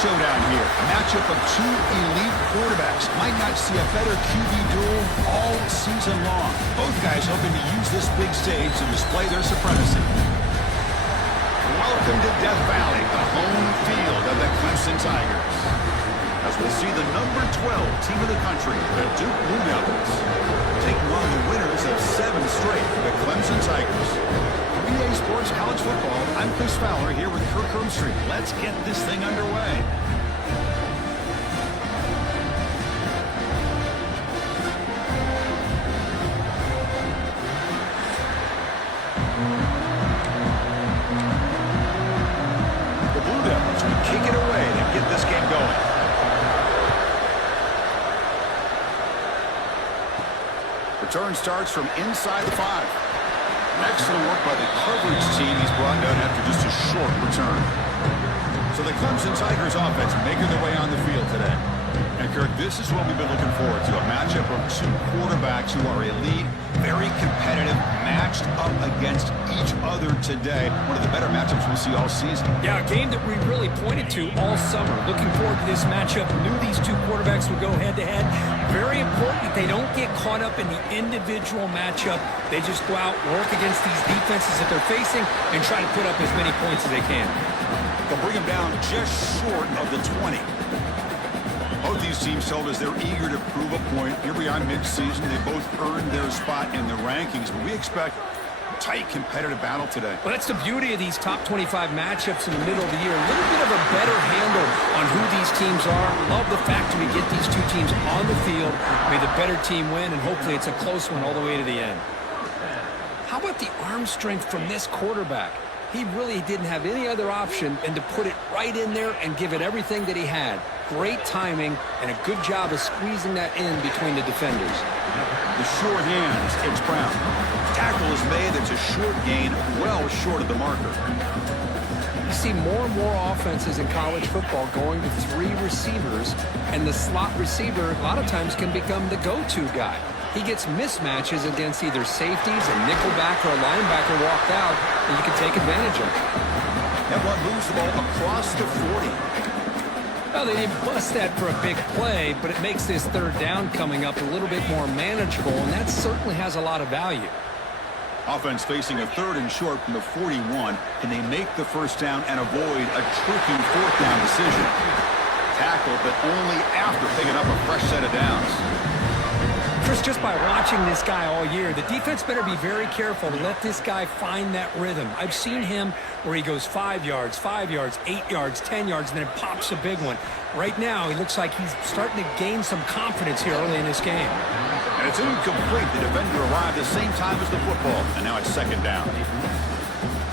showdown here. A matchup of two elite quarterbacks. Might not see a better QB duel all season long. Both guys hoping to use this big stage to display their supremacy. Welcome to Death Valley, the home field of the Clemson Tigers. As we'll see the number 12 team of the country, the Duke Blue Devils, taking on the winners of 7 straight, the Clemson Tigers. 3A Sports College Football, I'm Chris Fowler here with Kirk Hermstreet. Let's get this thing underway. The Blue Devils will kick it away to get this game going. Return starts from inside the 5. Excellent work by the coverage team. He's brought down after just a short return. So the Clemson Tigers offense making their way on the field today. And Kirk, this is what we've been looking forward to. A matchup of two quarterbacks who are elite, very competitive, matched up against each other today. One of the better matchups we'll see all season. Yeah, a game that we really pointed to all summer. Looking forward to this matchup. Knew these two quarterbacks would go head-to-head. Very important that they don't get caught up in the individual matchup. They just go out, work against these defenses that they're facing, and try to put up as many points as they can. They'll bring them down just short of the 20. Both these teams told us they're eager to prove a point. Here we are mid-season. They both earned their spot in the rankings, but we expect a tight competitive battle today. Well, that's the beauty of these top 25 matchups in the middle of the year. A little bit of a better handle on who these teams are. Love the fact that we get these two teams on the field. May the better team win, and hopefully it's a close one all the way to the end. How about the arm strength from this quarterback? He really didn't have any other option than to put it right in there and give it everything that he had. Great timing and a good job of squeezing that in between the defenders. The short hands, it's Brown. Tackle is made. That's a short gain, well short of the marker. You see more and more offenses in college football going to 3 receivers, and the slot receiver a lot of times can become the go-to guy. He gets mismatches against either safeties, a nickelback, or a linebacker walked out, and you can take advantage of it. That one moves the ball across the 40. Well, they didn't bust that for a big play, but it makes this third down coming up a little bit more manageable, and that certainly has a lot of value. Offense facing a 3rd and short from the 41. Can they make the first down and avoid a tricky 4th down decision? Tackle, but only after picking up a fresh set of downs. Chris, just by watching this guy all year, the defense better be very careful to let this guy find that rhythm. I've seen him where he goes 5 yards, 8 yards, 10 yards, and then it pops a big one. Right now, he looks like he's starting to gain some confidence here early in this game. And it's incomplete. The defender arrived the same time as the football, and now it's 2nd down.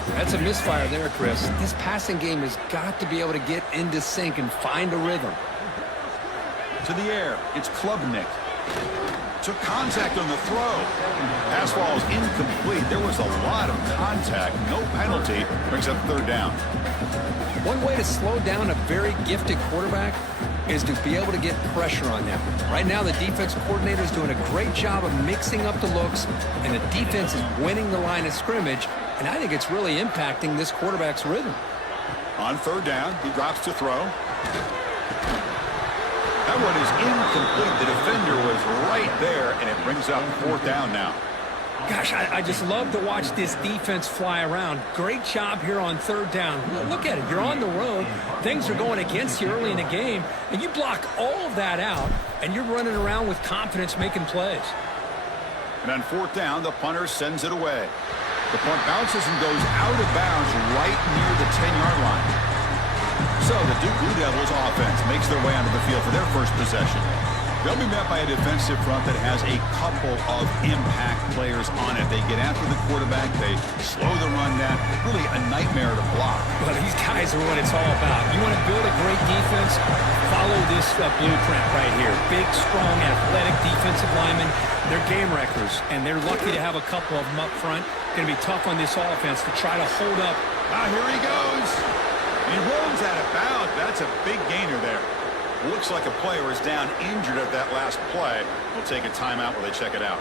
That's a misfire there, Chris. This passing game has got to be able to get into sync and find a rhythm. To the air, it's Klubnik. Took contact on the throw. Pass ball is incomplete. There was a lot of contact. No penalty. Brings up 3rd down. One way to slow down a very gifted quarterback is to be able to get pressure on them. Right now, the defense coordinator is doing a great job of mixing up the looks, and the defense is winning the line of scrimmage, and I think it's really impacting this quarterback's rhythm. On 3rd down, he drops to throw. That one is incomplete. The defender was right there, and it brings up 4th down now. Gosh, I just love to watch this defense fly around. Great job here on 3rd down. Look at it. You're on the road. Things are going against you early in the game, and you block all of that out, and you're running around with confidence making plays. And on 4th down, the punter sends it away. The punt bounces and goes out of bounds right near the 10-yard line. So the Duke Blue Devils offense makes their way onto the field for their first possession. They'll be met by a defensive front that has a couple of impact players on it. They get after the quarterback. They slow the run down. Really a nightmare to block. Well, these guys are what it's all about. You want to build a great defense? Follow this blueprint right here. Big, strong, athletic defensive linemen. They're game wreckers, and they're lucky to have a couple of them up front. Going to be tough on this offense to try to hold up. Here he goes. He rolls out of bounds. That's a big gainer there. Looks like a player is down injured at that last play. We'll take a timeout while they check it out.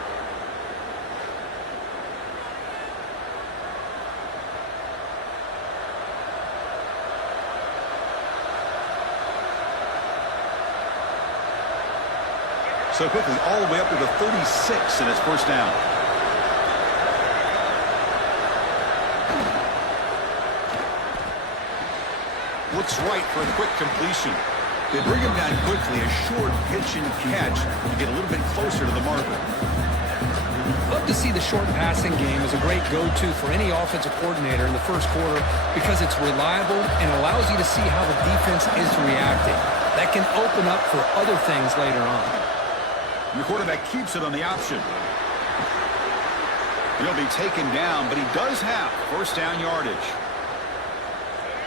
So quickly, all the way up to the 36, and it's first down. Looks right for a quick completion. They bring him down quickly, a short pitch and catch to get a little bit closer to the marker. Love to see the short passing game as a great go-to for any offensive coordinator in the first quarter because it's reliable and allows you to see how the defense is reacting. That can open up for other things later on. And the quarterback keeps it on the option. He'll be taken down, but he does have first down yardage.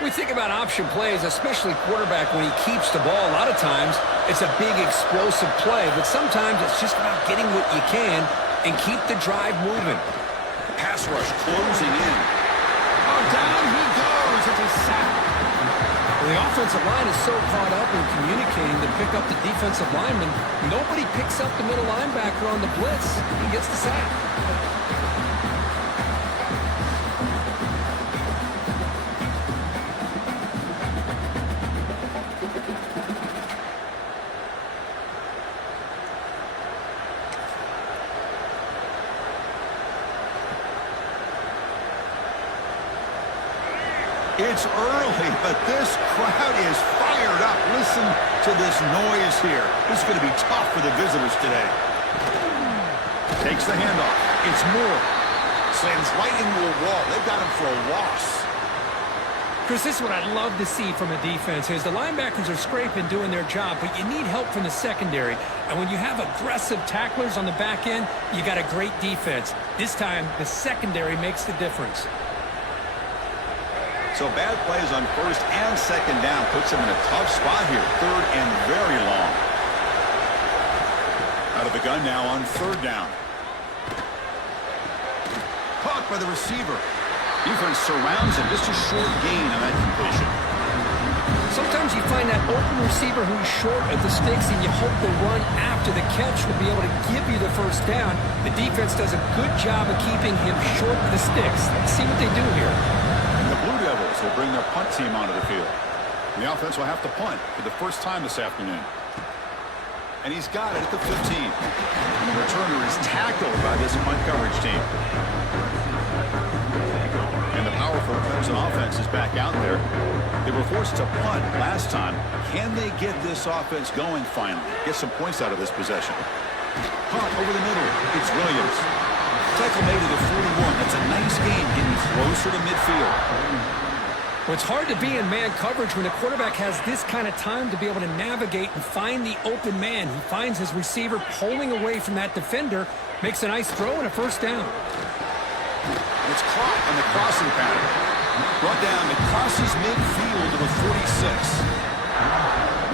We think about option plays, especially quarterback, when he keeps the ball. A lot of times, it's a big explosive play, but sometimes it's just about getting what you can and keep the drive moving. Pass rush closing in. Oh, down he goes. It's a sack. Well, the offensive line is so caught up in communicating to pick up the defensive lineman, nobody picks up the middle linebacker on the blitz. He gets the sack. It's early, but this crowd is fired up. Listen to this noise here. This is going to be tough for the visitors today. Takes the handoff. It's Moore. Slams right into a wall. They've got him for a loss. Chris, this is what I'd love to see from a defense is the linebackers are scraping, doing their job, but you need help from the secondary. And when you have aggressive tacklers on the back end, you got a great defense. This time, the secondary makes the difference. So bad plays on first and second down puts him in a tough spot here. Third and very long. Out of the gun now on third down. Caught by the receiver. Defense surrounds him. Just a short gain on that completion. Sometimes you find that open receiver who's short of the sticks and you hope the run after the catch will be able to give you the first down. The defense does a good job of keeping him short of the sticks. Let's see what they do here. Blue Devils will bring their punt team onto the field. And the offense will have to punt for the first time this afternoon. And he's got it at the 15. And the returner is tackled by this punt coverage team. And the powerful Clemson offense is back out there. They were forced to punt last time. Can they get this offense going finally? Get some points out of this possession. Punt over the middle. It's Williams. Tackle made to the 41. That's a nice game getting closer to midfield. Well, it's hard to be in man coverage when the quarterback has this kind of time to be able to navigate and find the open man. He finds his receiver pulling away from that defender, makes a nice throw and a first down. It's caught on the crossing pattern. Brought down, it crosses midfield to the 46.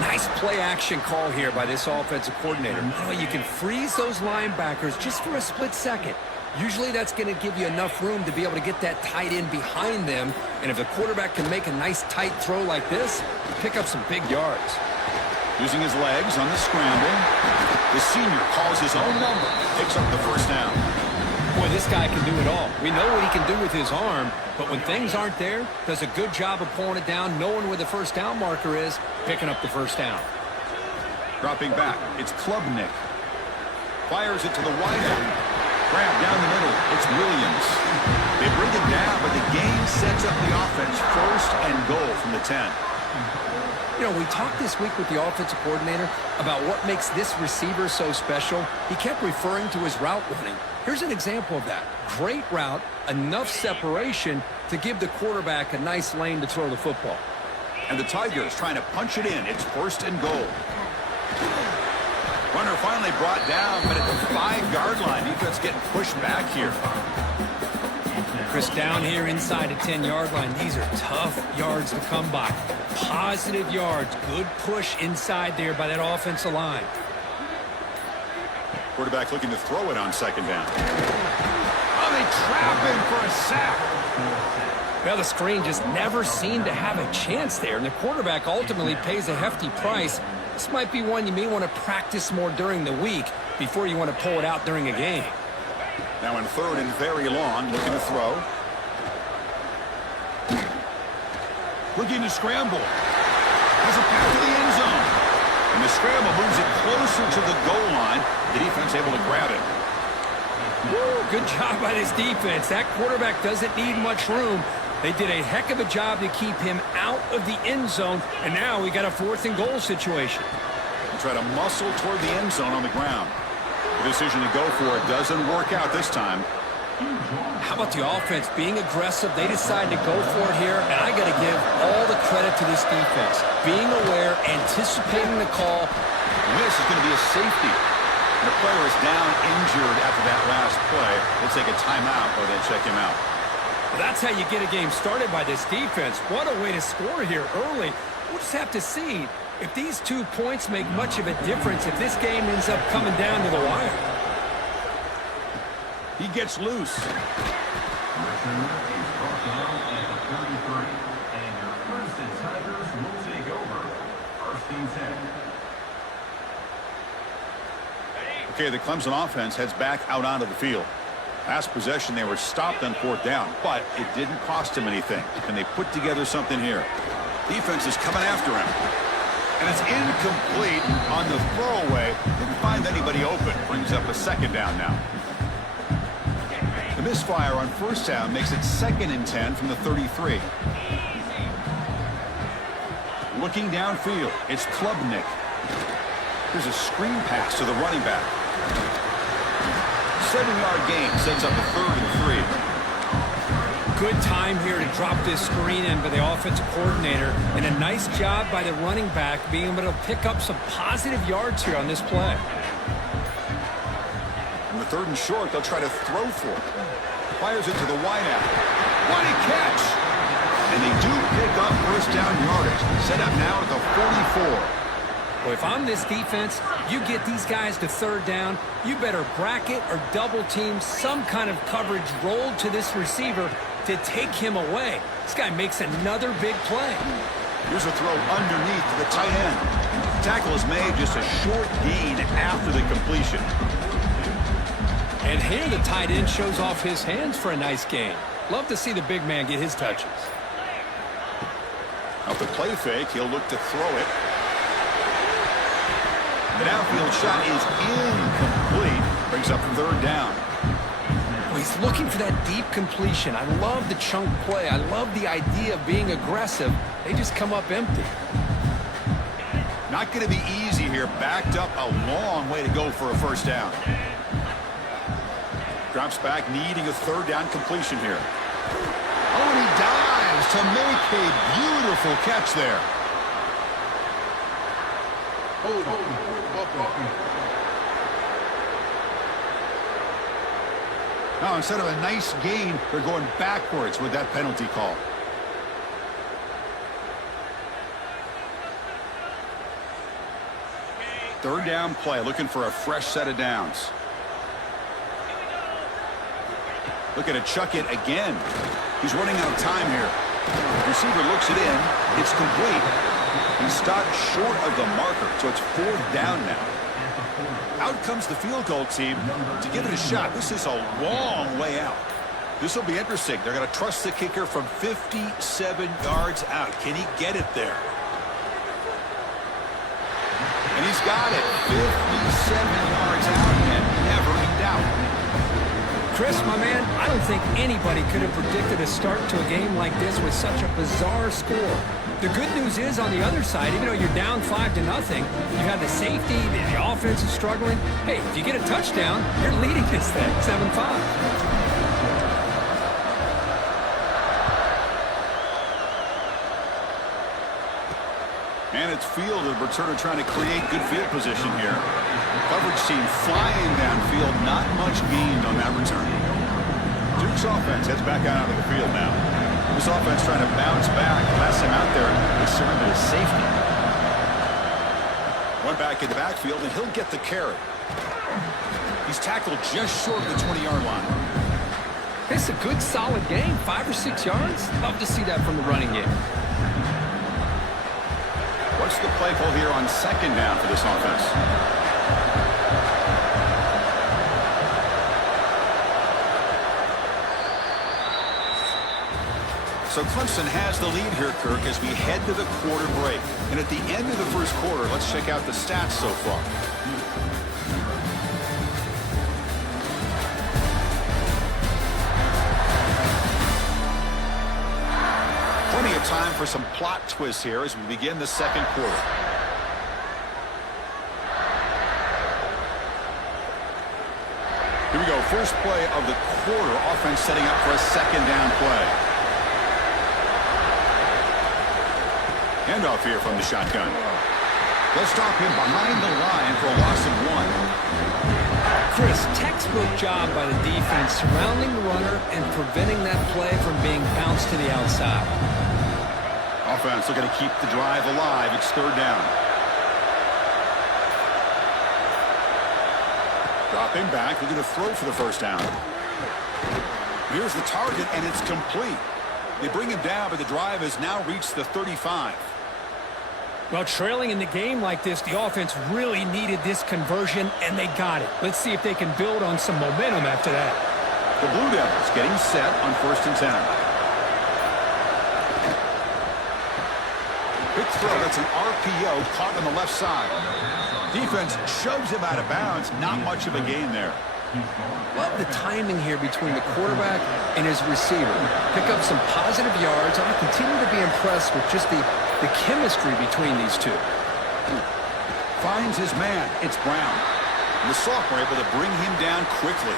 Nice play-action call here by this offensive coordinator. You can freeze those linebackers just for a split second. Usually that's going to give you enough room to be able to get that tight end behind them. And if the quarterback can make a nice tight throw like this, pick up some big yards. Using his legs on the scramble. The senior calls his own number. Picks up the first down. Boy, this guy can do it all. We know what he can do with his arm, but when things aren't there, does a good job of pulling it down, knowing where the first down marker is, picking up the first down. Dropping back, it's Klubnik. Fires it to the wide end. Grab down the middle, it's Williams. They bring it down, but the game sets up the offense first and goal from the 10. You know, we talked this week with the offensive coordinator about what makes this receiver so special. He kept referring to his route running. Here's an example of that. Great route, enough separation to give the quarterback a nice lane to throw the football. And the Tigers trying to punch it in. It's first and goal. Runner finally brought down, but at the 5-yard line, defense getting pushed back here. Chris, down here inside the 10-yard line, these are tough yards to come by. Positive yards, good push inside there by that offensive line. Quarterback looking to throw it on second down. Oh, they trap him for a sack. Well, the screen just never seemed to have a chance there, and the quarterback ultimately pays a hefty price. This might be one you may want to practice more during the week before you want to pull it out during a game. Now in third and very long, looking to throw. Looking to scramble. Has a pass to the end zone. And the scramble moves it closer to the goal line. The defense able to grab it. Woo, good job by this defense. That quarterback doesn't need much room. They did a heck of a job to keep him out of the end zone, and now we got a 4th and goal situation. And try to muscle toward the end zone on the ground. The decision to go for it doesn't work out this time. How about the offense being aggressive? They decide to go for it here, and I got to give all the credit to this defense. Being aware, anticipating the call. And this is going to be a safety. And the player is down injured after that last play. They'll take a timeout or they check him out. Well, that's how you get a game started by this defense. What a way to score here early. We'll just have to see if these 2 points make much of a difference, if this game ends up coming down to the wire. He gets loose. Okay, the Clemson offense heads back out onto the field. Last possession, they were stopped on 4th down, but it didn't cost them anything. Can they put together something here? Defense is coming after him. And it's incomplete on the throwaway. Didn't find anybody open. Brings up a 2nd down now. The misfire on 1st down makes it 2nd and 10 from the 33. Looking downfield, it's Klubnik. Here's a screen pass to the running back. 7-yard gain sets up a 3rd and 3. Good time here to drop this screen in by the offensive coordinator, and a nice job by the running back being able to pick up some positive yards here on this play. On the 3rd and short, they'll try to throw for it. Fires it to the wideout. What a catch! And they do pick up 1st down yardage. Set up now at the 44. Well, if I'm this defense, you get these guys to 3rd down, you better bracket or double team some kind of coverage rolled to this receiver to take him away. This guy makes another big play. Here's a throw underneath to the tight end. Tackle is made, just a short gain after the completion. And here the tight end shows off his hands for a nice gain. Love to see the big man get his touches. Off the play fake, he'll look to throw it. The downfield shot is incomplete. Brings up 3rd down. Well, he's looking for that deep completion. I love the chunk play. I love the idea of being aggressive. They just come up empty. Not going to be easy here. Backed up a long way to go for a 1st down. Drops back, needing a 3rd down completion here. Oh, and he dives to make a beautiful catch there. Now, instead of a nice gain, they're going backwards with that penalty call. Third down play, looking for a fresh set of downs. Looking to chuck it again. He's running out of time here. Receiver looks it in. It's complete. He stopped short of the marker, so it's 4th down now. Out comes the field goal team to give it a shot. This is a long way out. This will be interesting. They're going to trust the kicker from 57 yards out. Can he get it there? And he's got it. 57 yards out and never in doubt. Chris, my man, I don't think anybody could have predicted a start to a game like this with such a bizarre score. The good news is, on the other side, even though you're down 5-0, you have the safety, the offense is struggling. Hey, if you get a touchdown, you're leading this thing, 7-5. And it's fielded. Returner trying to create good field position here. Coverage team flying downfield. Not much gained on that return. Duke's offense heads back out onto the field now. This offense trying to bounce back. Last time out there, they surrendered a safety. One back in the backfield, and he'll get the carry. He's tackled just short of the 20-yard line. It's a good, solid game. 5 or 6 yards. Love to see that from the running game. What's the play call here on 2nd down for this offense? So Clemson has the lead here, Kirk, as we head to the quarter break. And at the end of the first quarter, let's check out the stats so far. Plenty of time for some plot twists here as we begin the second quarter. Here we go. First play of the quarter. Offense setting up for a second down play. Handoff here from the shotgun. They'll stop him behind the line for a loss of 1. Chris, textbook job by the defense surrounding the runner and preventing that play from being bounced to the outside. Offense looking to keep the drive alive. It's third down. Dropping back, looking to throw for the first down. Here's the target, and it's complete. They bring him down, but the drive has now reached the 35. Well, trailing in the game like this, the offense really needed this conversion, and they got it. Let's see if they can build on some momentum after that. The Blue Devils getting set on 1st and 10. Big throw, that's an RPO caught on the left side. Defense shoves him out of bounds. Not much of a gain there. Love the timing here between the quarterback and his receiver. Pick up some positive yards. I continue to be impressed with just the chemistry between these two. Finds his man. It's Brown. And the sophomore able to bring him down quickly.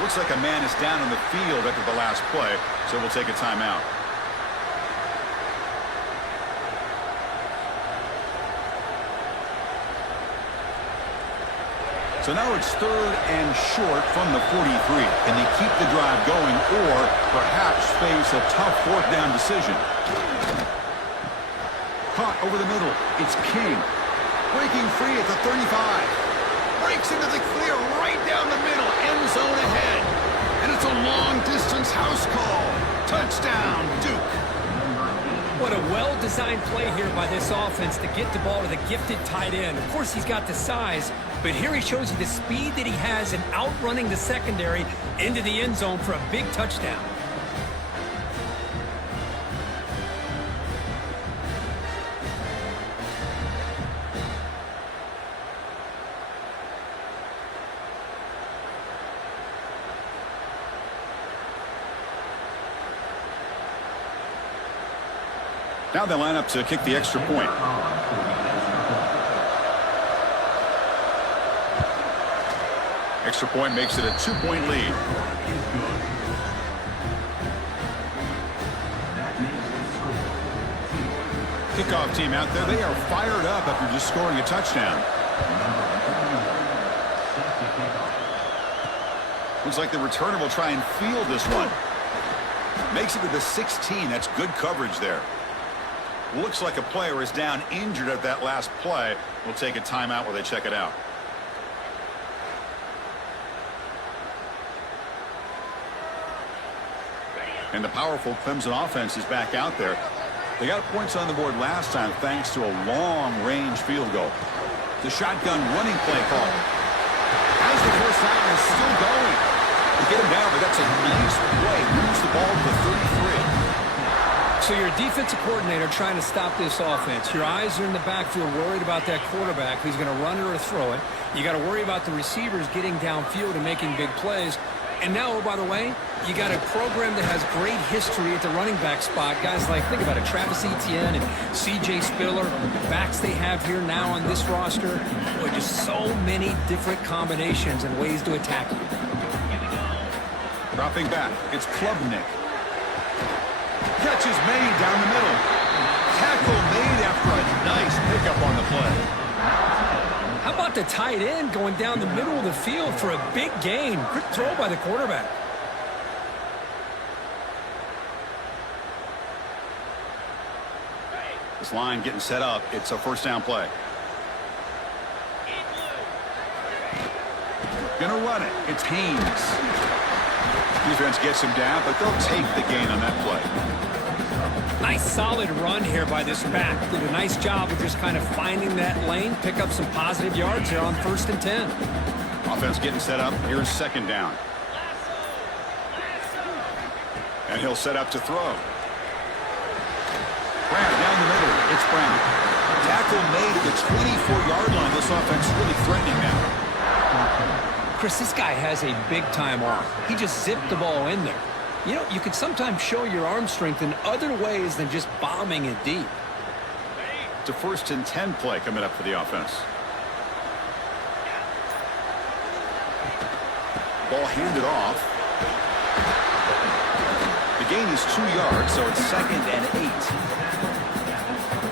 Looks like a man is down on the field after the last play, so we'll take a timeout. So now it's third and short from the 43. Can they keep the drive going or perhaps face a tough fourth down decision? Caught over the middle. It's King. Breaking free at the 35. Breaks into the clear right down the middle. End zone ahead. And it's a long-distance house call. Touchdown, Duke. What a well-designed play here by this offense to get the ball to the gifted tight end. Of course, he's got the size, but here he shows you the speed that he has in outrunning the secondary into the end zone for a big touchdown. Now they line up to kick the extra point. Extra point makes it a 2-point lead. Kickoff team out there. They are fired up after just scoring a touchdown. Looks like the returner will try and field this one. Makes it to the 16. That's good coverage there. Looks like a player is down injured at that last play. We'll take a timeout while they check it out. And the powerful Clemson offense is back out there. They got points on the board last time thanks to a long-range field goal. The shotgun running play call. As the first down is still going. They get him down, but that's a nice play. Moves the ball to the 33. So you're a defensive coordinator trying to stop this offense. Your eyes are in the backfield worried about that quarterback who's going to run it or throw it. You got to worry about the receivers getting downfield and making big plays. And now, oh, by the way, you got a program that has great history at the running back spot. Guys like, think about it, Travis Etienne and C.J. Spiller, the backs they have here now on this roster. Boy, just so many different combinations and ways to attack you. Dropping back, it's Klubnik. Catch is made down the middle. Tackle made after a nice pickup on the play. How about the tight end going down the middle of the field for a big gain? Good throw by the quarterback. This line getting set up. It's a first down play. Gonna run it. It's Haynes. Defense gets him down, but they'll take the gain on that play. Nice solid run here by this back. Did a nice job of just kind of finding that lane, pick up some positive yards here on 1st and 10. Offense getting set up. Here's second down. And he'll set up to throw. Grab down the middle. It's Brown. Tackle made at the 24-yard line. This offense really threatening now. Chris, this guy has a big-time arm. He just zipped the ball in there. You know, you can sometimes show your arm strength in other ways than just bombing it deep. It's a 1st and 10 play coming up for the offense. Ball handed off. The gain is 2 yards, so it's 2nd and 8.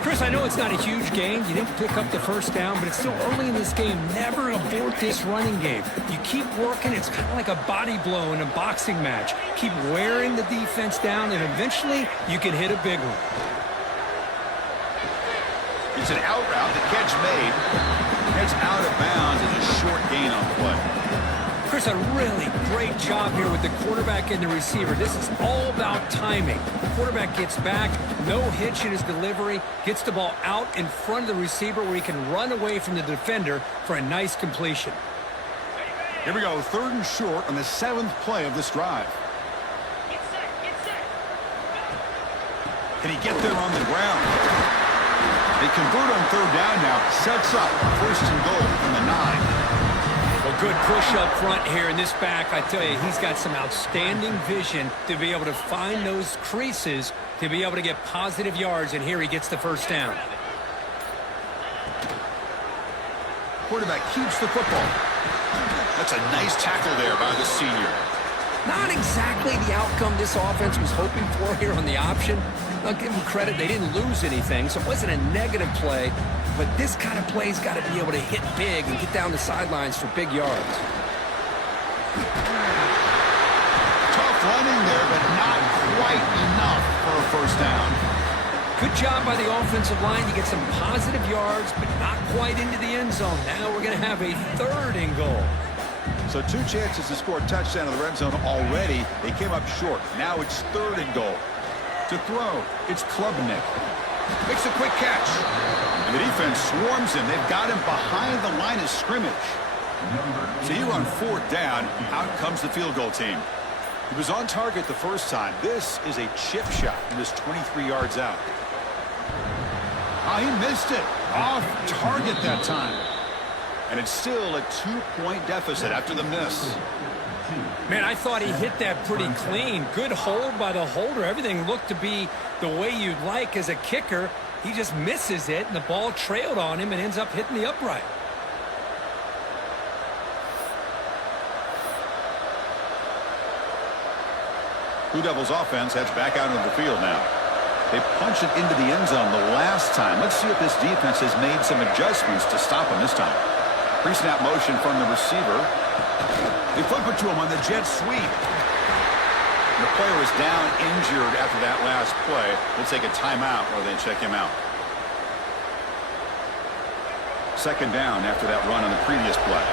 Chris, I know it's not a huge gain. You didn't pick up the first down, but it's still early in this game. Never abort this running game. You keep working. It's kind of like a body blow in a boxing match. Keep wearing the defense down, and eventually you can hit a big one. It's an out route. The catch made. Heads out of bounds and a short gain on the play. Chris, a really great job here with the quarterback and the receiver. This is all about timing. The quarterback gets back, no hitch in his delivery, gets the ball out in front of the receiver where he can run away from the defender for a nice completion. Here we go, 3rd and short on the 7th play of this drive. Can he get there on the ground? They convert on 3rd down now. Sets up 1st and goal from the 9. Well, good push up front here in this back. I tell you, he's got some outstanding vision to be able to find those creases to be able to get positive yards, and here he gets the first down. Quarterback keeps the football. That's a nice tackle there by the senior. Not exactly the outcome this offense was hoping for here on the option. I'll give them credit. They didn't lose anything, so it wasn't a negative play. But this kind of play's got to be able to hit big and get down the sidelines for big yards. Tough running there, but not quite enough for a first down. Good job by the offensive line to get some positive yards, but not quite into the end zone. Now we're going to have a 3rd and goal. So 2 chances to score a touchdown in the red zone already. They came up short. Now it's 3rd and goal. To throw, it's Klubnik. Makes a quick catch. And the defense swarms him. They've got him behind the line of scrimmage. So here on 4th down, out comes the field goal team. He was on target the first time. This is a chip shot from just 23 yards out. He missed it. Off target that time. And it's still a 2-point deficit after the miss. Man, I thought he hit that pretty clean. Good hold by the holder. Everything looked to be the way you'd like as a kicker. He just misses it, and the ball trailed on him and ends up hitting the upright. Blue Devils offense heads back out into the field now. They punch it into the end zone the last time. Let's see if this defense has made some adjustments to stop him this time. Pre-snap motion from the receiver. They flip it to him on the jet sweep. The player is down injured after that last play. We'll take a timeout while they check him out. 2nd down after that run on the previous play.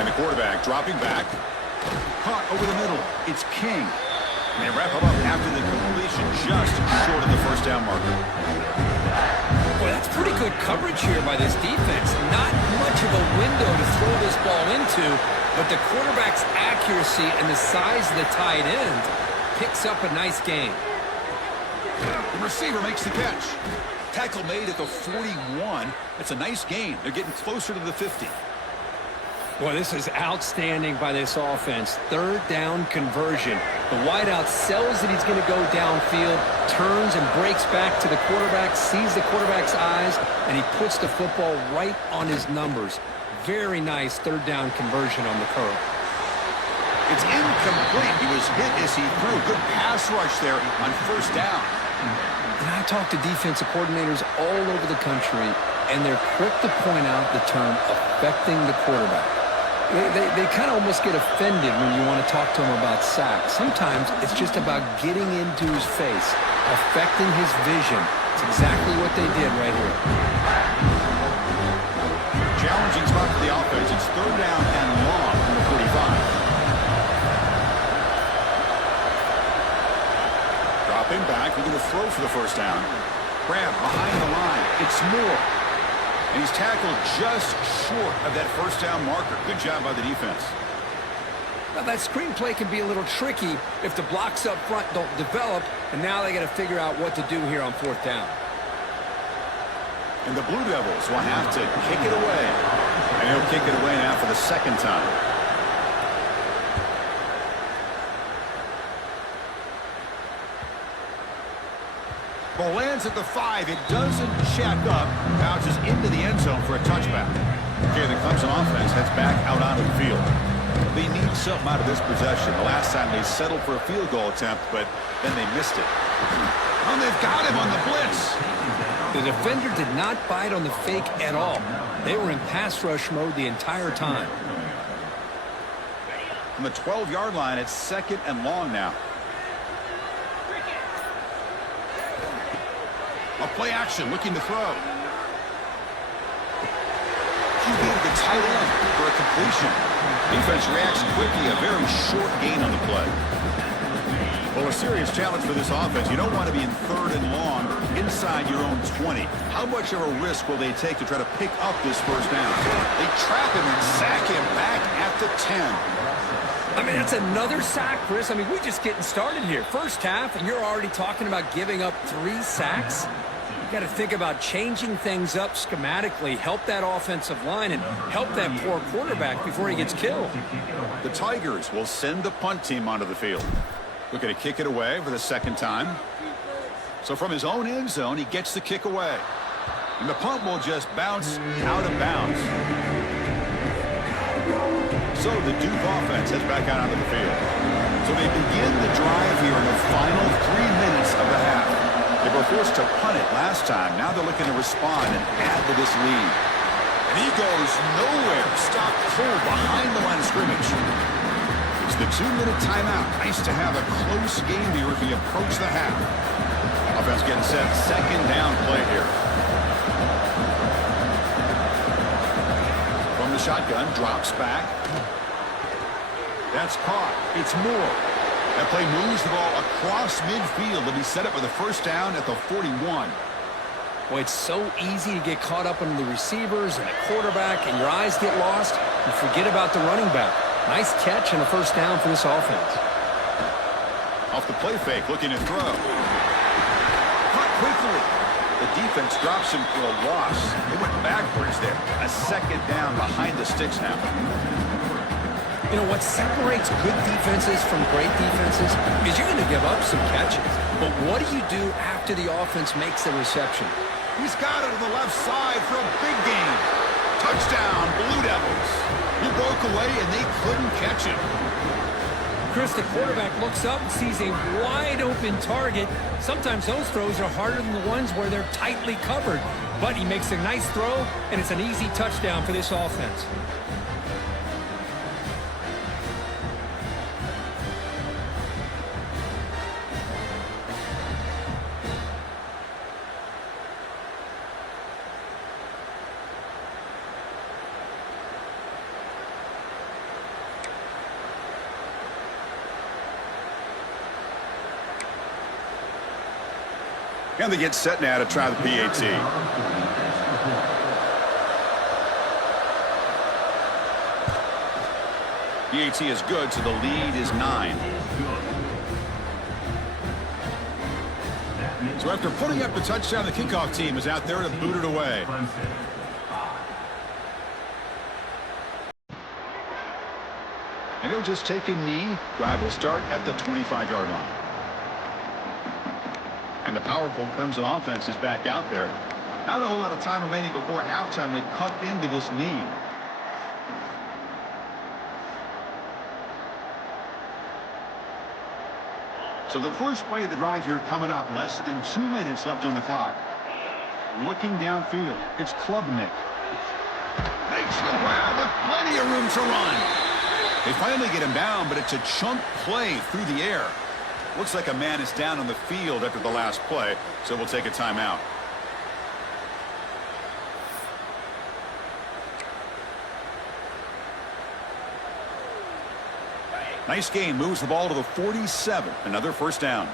And the quarterback dropping back. Caught over the middle. It's King. And they wrap it up after the completion just short of the first down marker. Boy, that's pretty good coverage here by this defense. Not much of a window to throw this ball into, but the quarterback's accuracy and the size of the tight end picks up a nice gain. The receiver makes the catch. Tackle made at the 41. That's a nice gain. They're getting closer to the 50. Boy, this is outstanding by this offense. 3rd down conversion. The wideout sells that he's going to go downfield, turns and breaks back to the quarterback, sees the quarterback's eyes, and he puts the football right on his numbers. Very nice 3rd down conversion on the curve. It's incomplete. He was hit as he threw. Good pass rush there on 1st down. And I talk to defensive coordinators all over the country, and they're quick to point out the term affecting the quarterback. They kind of almost get offended when you want to talk to them about sacks. Sometimes it's just about getting into his face, affecting his vision. It's exactly what they did right here. Challenging spot for the offense. It's 3rd down and long from the 45. Dropping back. We're going to throw for the first down. Grab behind the line. It's Moore. And he's tackled just short of that first down marker. Good job by the defense. Now, that screenplay can be a little tricky if the blocks up front don't develop, and now they got to figure out what to do here on 4th down. And the Blue Devils will have to kick it away. And he'll kick it away now for the 2nd time. Ball lands at the 5. It doesn't check up. Bounces into the end zone for a touchback. Okay, the Clemson offense heads back out onto the field. They need something out of this possession. The last time they settled for a field goal attempt, but then they missed it. And they've got him on the blitz. The defender did not bite on the fake at all. They were in pass rush mode the entire time. From the 12-yard line, it's 2nd and long now. A play action, looking to throw. QB to the tight end for a completion. Defense reacts quickly, a very short gain on the play. Well, a serious challenge for this offense. You don't want to be in 3rd and long inside your own 20. How much of a risk will they take to try to pick up this 1st down? They trap him and sack him back at the 10. I mean, that's another sack, Chris. I mean, we're just getting started here. 1st half, and you're already talking about giving up 3 sacks. You got to think about changing things up schematically, help that offensive line, and help that poor quarterback before he gets killed. The Tigers will send the punt team onto the field. Looking to kick it away for the 2nd time. So from his own end zone, he gets the kick away. And the punt will just bounce out of bounds. So the Duke offense heads back out onto the field. So they begin the drive here in the final 3 minutes of the half. They were forced to punt it last time. Now they're looking to respond and add to this lead. And he goes nowhere. Stopped cold behind the line of scrimmage. It's the 2-minute timeout. Nice to have a close game here as we approach the half. Offense getting set. 2nd down play here. From the shotgun, drops back. That's caught. It's Moore. That play moves the ball across midfield to be set up with a 1st down at the 41. Boy, it's so easy to get caught up in the receivers and the quarterback, and your eyes get lost. You forget about the running back. Nice catch and a 1st down for this offense. Off the play fake, looking to throw. Caught quickly. The defense drops him for a loss. They went backwards there. A 2nd down behind the sticks now. You know, what separates good defenses from great defenses is you're going to give up some catches. But what do you do after the offense makes the reception? He's got it to the left side for a big gain. Touchdown, Blue Devils. He broke away and they couldn't catch him. Chris, the quarterback looks up and sees a wide-open target. Sometimes those throws are harder than the ones where they're tightly covered. But he makes a nice throw, and it's an easy touchdown for this offense. And they get set now to try the PAT. PAT is good, so the lead is 9. So after putting up the touchdown, the kickoff team is out there to boot it away. And he'll just take a knee. Drive will start at the 25-yard line. And the powerful Clemson offense is back out there. Not a whole lot of time remaining before halftime. They cut into this lead. So the first play of the drive here coming up. Less than 2 minutes left on the clock. Looking downfield, it's Klubnik. Makes the grab with plenty of room to run. They finally get him down, but it's a chunk play through the air. Looks like a man is down on the field after the last play, so we'll take a timeout. Nice gain, moves the ball to the 47. Another 1st down.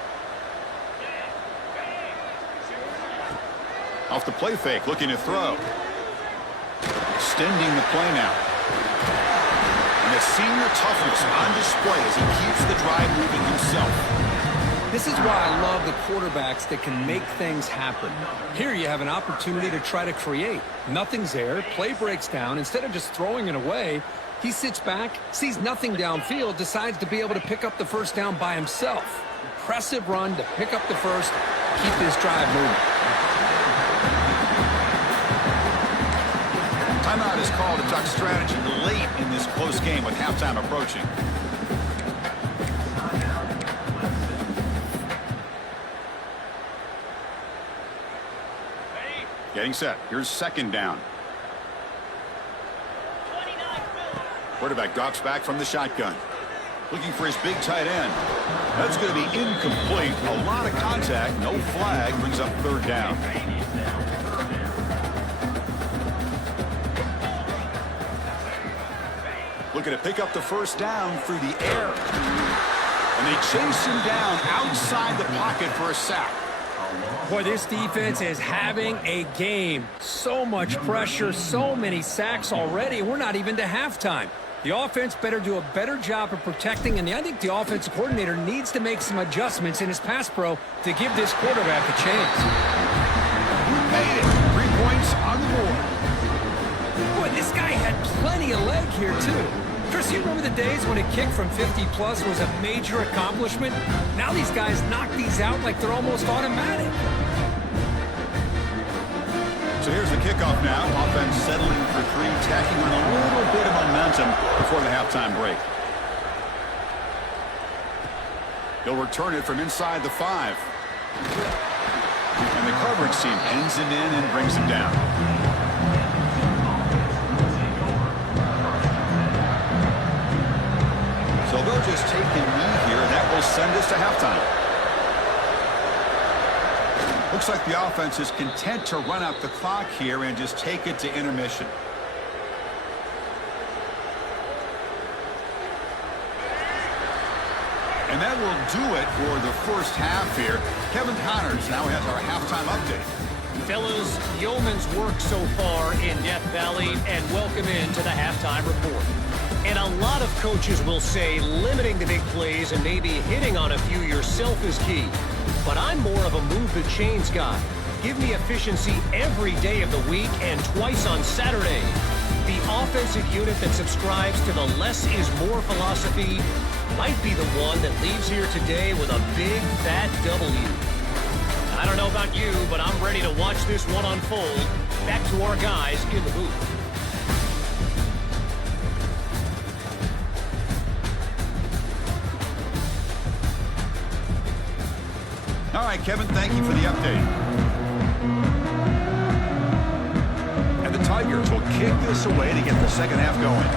Off the play fake, looking to throw. Extending the play now. And it's seen the toughness on display as he keeps the drive moving himself. This is why I love the quarterbacks that can make things happen. Here you have an opportunity to try to create. Nothing's there. Play breaks down. Instead of just throwing it away, he sits back, sees nothing downfield, decides to be able to pick up the first down by himself. Impressive run to pick up the first, keep this drive moving. Timeout is called to talk strategy late in this close game with halftime approaching. Getting set. Here's second down. Quarterback drops back from the shotgun. Looking for his big tight end. That's going to be incomplete. A lot of contact. No flag. Brings up third down. Looking to pick up the first down through the air. And they chase him down outside the pocket for a sack. Boy, this defense is having a game. So much pressure, so many sacks already. We're not even to halftime. The offense better do a better job of protecting, and I think the offensive coordinator needs to make some adjustments in his pass pro to give this quarterback a chance. Made it. 3 points on the board. Boy, this guy had plenty of leg here, too. Chris, you remember the days when a kick from 50-plus was a major accomplishment? Now these guys knock these out like they're almost automatic. So here's the kickoff now. Offense settling for 3, tacking on a little bit of momentum before the halftime break. He'll return it from inside the 5. And the coverage team ends him in and brings him down. So they'll just take a knee here, and that will send us to halftime. Looks like the offense is content to run out the clock here and just take it to intermission. And that will do it for the first half here. Kevin Connors now has our halftime update. Fellas, yeoman's work so far in Death Valley, and welcome into the halftime report. And a lot of coaches will say limiting the big plays and maybe hitting on a few yourself is key. But I'm more of a move the chains guy. Give me efficiency every day of the week and twice on Saturday. The offensive unit that subscribes to the less is more philosophy might be the one that leaves here today with a big fat W. I don't know about you, but I'm ready to watch this one unfold. Back to our guys in the booth. All right, Kevin, thank you for the update. And the Tigers will kick this away to get the second half going.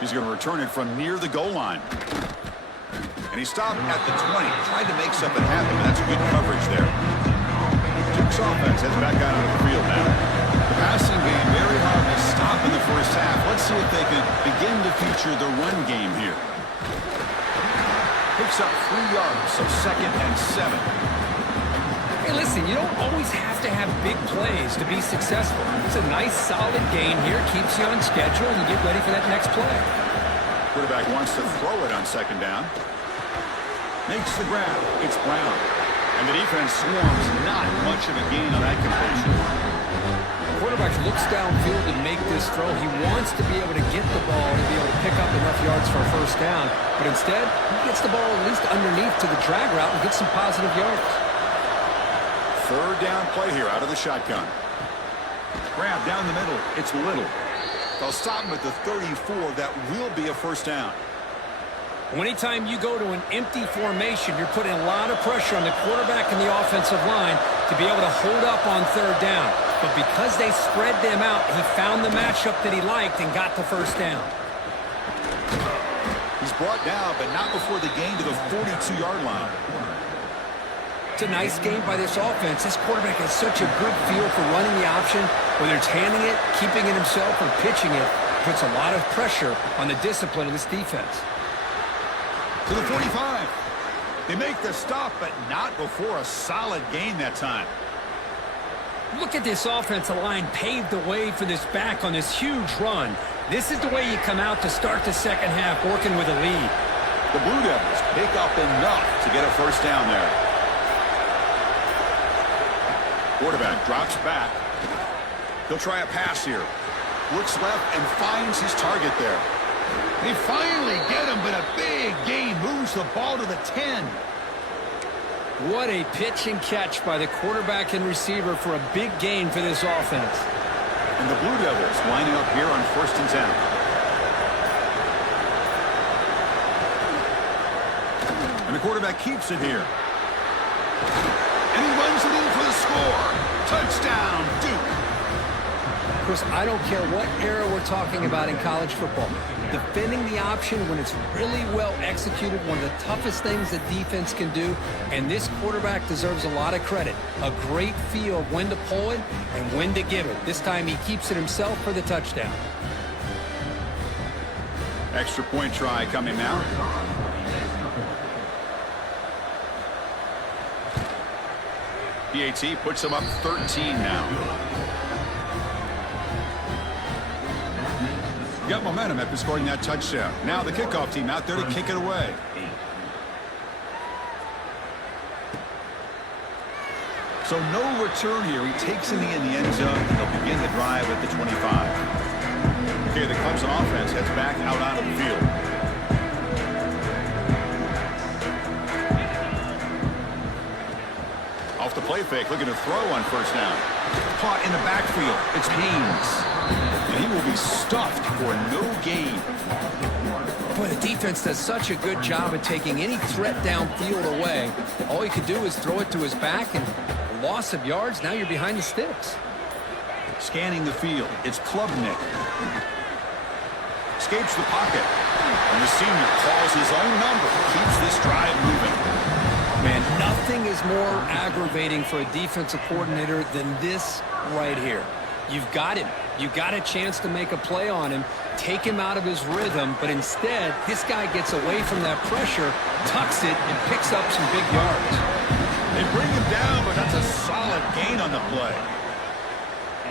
He's going to return it from near the goal line. And he stopped at the 20. Tried to make something happen, but that's good coverage there. Duke's offense heads back out on the field now. The passing game very hard to stop in the first half. Let's see if they can begin to feature the run game here. Picks up 3 yards, so 2nd and 7. Hey, listen, you don't always have to have big plays to be successful. It's a nice, solid gain here. Keeps you on schedule, and you get ready for that next play. Quarterback wants to throw it on 2nd down. Makes the grab. It's Brown. And the defense swarms. Not much of a gain on that completion. Quarterback looks downfield to make this throw. He wants to be able to get the ball to be able to pick up enough yards for a first down. But instead, he gets the ball at least underneath to the drag route and gets some positive yards. 3rd down play here out of the shotgun. Grab down the middle. It's Little. They'll stop him at the 34. That will be a first down. Anytime you go to an empty formation, you're putting a lot of pressure on the quarterback and the offensive line to be able to hold up on 3rd down. But because they spread them out, he found the matchup that he liked and got the first down. He's brought down, but not before the gain to the 42-yard line. It's a nice game by this offense. This quarterback has such a good feel for running the option. Whether it's handing it, keeping it himself, or pitching it, puts a lot of pressure on the discipline of this defense. To the 45. They make the stop, but not before a solid gain that time. Look at this offensive line paved the way for this back on this huge run. This is the way you come out to start the second half, working with a lead. The Blue Devils pick up enough to get a first down there. Quarterback drops back. He'll try a pass here. Looks left and finds his target there. They finally get him, but a big gain moves the ball to the 10. What a pitch and catch by the quarterback and receiver for a big gain for this offense. And the Blue Devils lining up here on 1st and 10. And the quarterback keeps it here. And he runs it in for the score. Touchdown, Duke. Chris, I don't care what era we're talking about in college football. Defending the option when it's really well executed, one of the toughest things the defense can do, and this quarterback deserves a lot of credit. A great feel of when to pull it and when to give it. This time he keeps it himself for the touchdown. Extra point try coming now. PAT puts him up 13 now. Got momentum after scoring that touchdown. Now the kickoff team out there to kick it away. So no return here. He takes it in the end zone, and they'll begin the drive at the 25. Okay, the Clemson offense heads back out onto the field. Off the play fake, looking to throw on first down. Caught in the backfield. It's Haynes. And he will be stuffed for no gain. Boy, the defense does such a good job at taking any threat downfield away. All he could do is throw it to his back, and loss of yards, now you're behind the sticks. Scanning the field, it's Klubnik. Escapes the pocket. And the senior calls his own number. Keeps this drive moving. Man, nothing is more aggravating for a defensive coordinator than this right here. You've got him. You got a chance to make a play on him, take him out of his rhythm, but instead, this guy gets away from that pressure, tucks it, and picks up some big yards. They bring him down, but that's a solid gain on the play.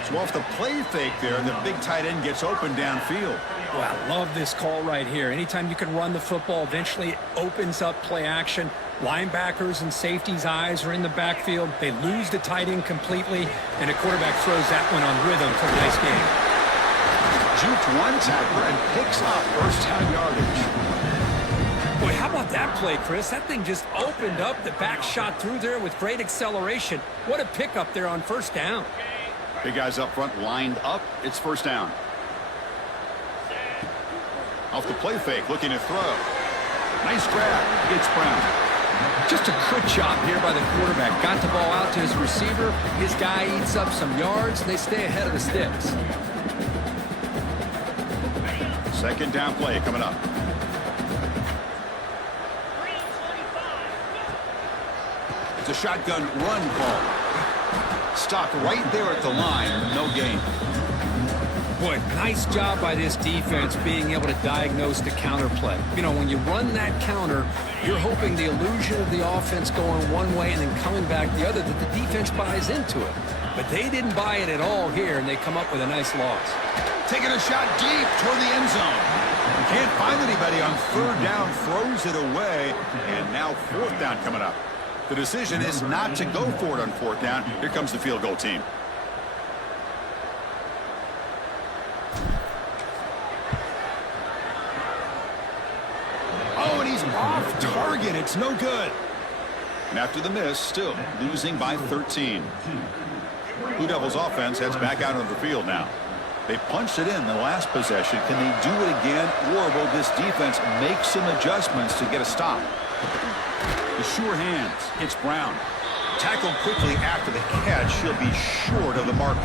So off the play fake there, the big tight end gets open downfield. Well, I love this call right here. Anytime you can run the football, eventually it opens up play action. Linebackers and safeties' eyes are in the backfield. They lose the tight end completely, and a quarterback throws that one on rhythm for a nice game. Juked one tackler and picks up first down yardage. Boy, how about that play, Chris? That thing just opened up. The back shot through there with great acceleration. What a pickup there on first down. Big guys up front lined up. It's first down. Off the play fake, looking to throw. Nice grab. It's Brown. Just a good job here by the quarterback. Got the ball out to his receiver. His guy eats up some yards, and they stay ahead of the sticks. Second down play coming up. It's a shotgun run call. Stopped right there at the line. No gain. Boy, nice job by this defense being able to diagnose the counter play. You know, when you run that counter, you're hoping the illusion of the offense going one way and then coming back the other, that the defense buys into it. But they didn't buy it at all here, and they come up with a nice loss. Taking a shot deep toward the end zone. Can't find anybody on third down, throws it away, and now fourth down coming up. The decision is not to go for it on fourth down. Here comes the field goal team. Oh, and he's off target. It's no good. And after the miss, still losing by 13. Blue Devils offense heads back out on the field now. They punched it in the last possession. Can they do it again, or will this defense make some adjustments to get a stop? The sure hands. It's Brown. Tackled quickly after the catch. He'll be short of the marker.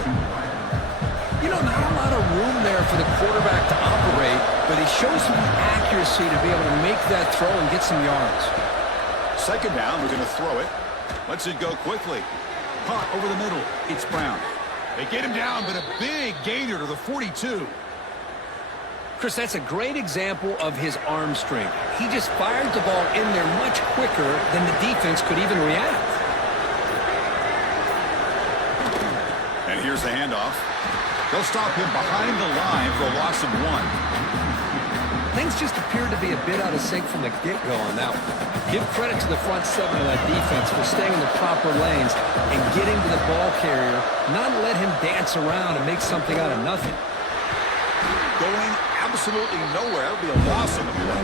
You know, not a lot of room there for the quarterback to operate, but he shows some accuracy to be able to make that throw and get some yards. Second down, we're going to throw it. Lets it go quickly. Caught over the middle. It's Brown. They get him down, but a big gainer to the 42. Chris, that's a great example of his arm strength. He just fired the ball in there much quicker than the defense could even react. handoff. They'll stop him behind the line for a loss of 1. Things just appeared to be a bit out of sync from the get-go on that one. Give credit to the front seven of that defense for staying in the proper lanes and getting to the ball carrier, not let him dance around and make something out of nothing. Going absolutely nowhere. It'll be a loss of the play.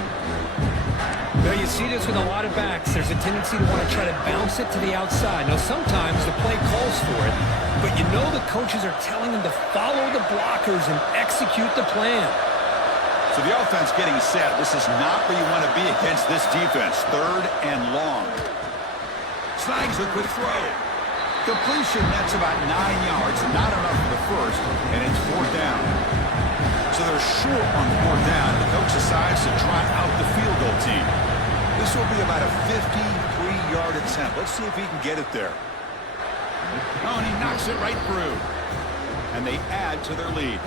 Well, you see this with a lot of backs. There's a tendency to want to try to bounce it to the outside. Now, sometimes the play calls for it, but you know the coaches are telling them to follow the blockers and execute the plan. So the offense getting set. This is not where you want to be against this defense. 3rd and long. Snags a quick throw. Completion, that's about 9 yards. Not enough for the first, and it's 4th down. So they're short on 4th down. The coach decides to trot out the field goal team. This will be about a 53-yard attempt. Let's see if he can get it there. Oh, and he knocks it right through. And they add to their lead.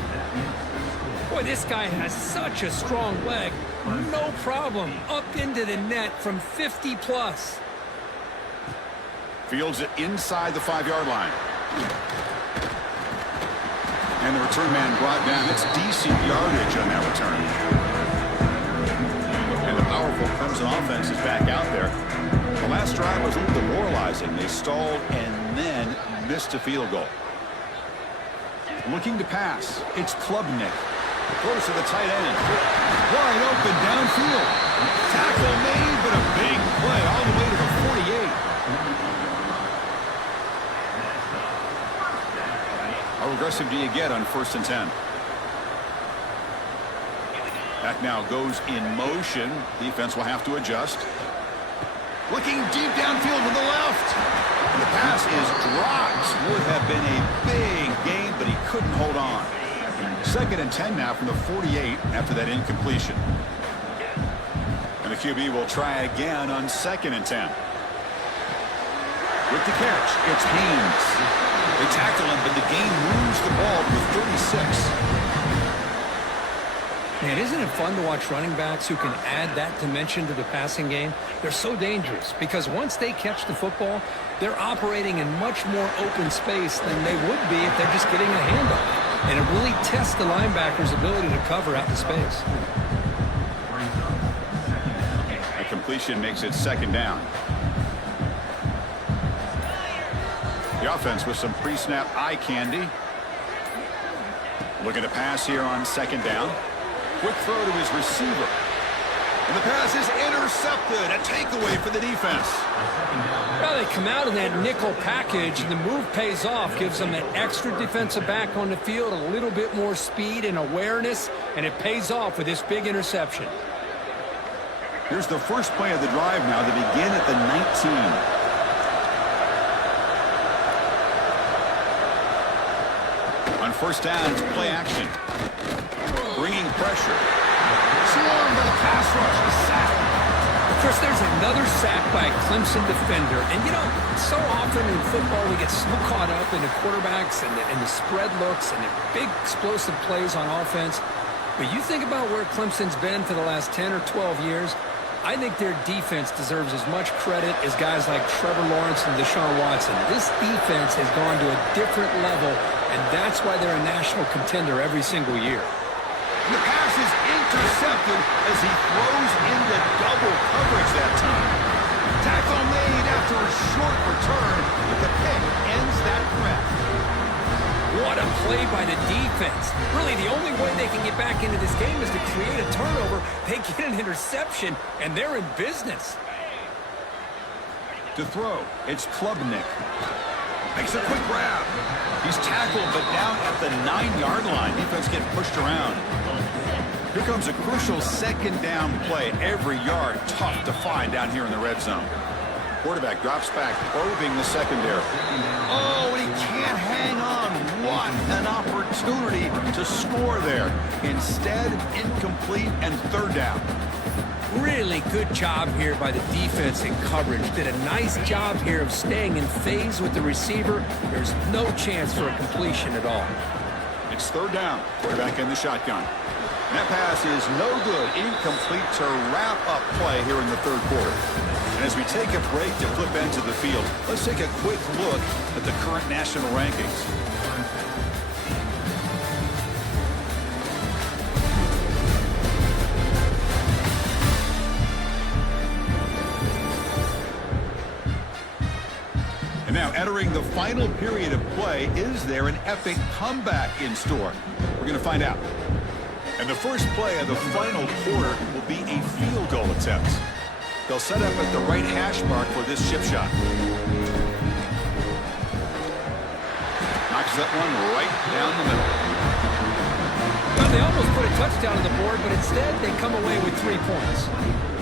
Boy, this guy has such a strong leg. No problem. Up into the net from 50-plus. Fields it inside the 5-yard line. And the return man brought down. It's decent yardage on that return. And the powerful Clemson offense is back out there. The last drive was a little demoralizing. They stalled and then missed a field goal. Looking to pass. It's Klubnik. Close to the tight end. Wide open downfield. Tackle made, but a big play all the way to the 48. How aggressive do you get on 1st and 10? Back now goes in motion. Defense will have to adjust. Looking deep downfield to the left. And the pass is dropped. Would have been a big gain, but he couldn't hold on. 2nd and 10 now from the 48 after that incompletion. And the QB will try again on 2nd and 10. With the catch, it's Haynes. They tackle him, but the game moves the ball to the 36. Man, isn't it fun to watch running backs who can add that dimension to the passing game? They're so dangerous because once they catch the football, they're operating in much more open space than they would be if they're just getting a handoff. And it really tests the linebacker's ability to cover out in space. A completion makes it 2nd down. The offense with some pre-snap eye candy. Looking to pass here on 2nd down. Quick throw to his receiver. And the pass is intercepted. A takeaway for the defense. Well, they come out in that nickel package, and the move pays off. Gives them that extra defensive back on the field, a little bit more speed and awareness, and it pays off with this big interception. Here's the first play of the drive now to begin at the 19. On 1st down, it's play action. Bringing pressure. Swarmed by the pass rush. A sack. First, there's another sack by a Clemson defender. And, you know, so often in football we get so caught up in the quarterbacks and the spread looks and the big explosive plays on offense. But you think about where Clemson's been for the last 10 or 12 years, I think their defense deserves as much credit as guys like Trevor Lawrence and Deshaun Watson. This defense has gone to a different level, and that's why they're a national contender every single year. The pass is intercepted as he throws into double coverage that time. Tackle made after a short return, but the pick ends that threat. What a play by the defense. Really, the only way they can get back into this game is to create a turnover. They get an interception, and they're in business. To throw, it's Klubnik. Makes a quick grab. He's tackled, but down at the 9-yard line. Defense getting pushed around. Here comes a crucial 2nd down play. Every yard tough to find down here in the red zone. Quarterback drops back, probing the secondary. Oh, and he can't hang on. What an opportunity to score there. Instead, incomplete and 3rd down. Really good job here by the defense in coverage. Did a nice job here of staying in phase with the receiver. There's no chance for a completion at all. It's 3rd down. Quarterback in the shotgun. And that pass is no good. Incomplete to wrap up play here in the 3rd quarter. And as we take a break to flip into the field, let's take a quick look at the current national rankings. entering the final period of play. Is there an epic comeback in store? We're going to find out. And the first play of the final quarter will be a field goal attempt. They'll set up at the right hash mark for this chip shot. Knocks that one right down the middle. Well, they almost put a touchdown on the board, but instead they come away with 3 points.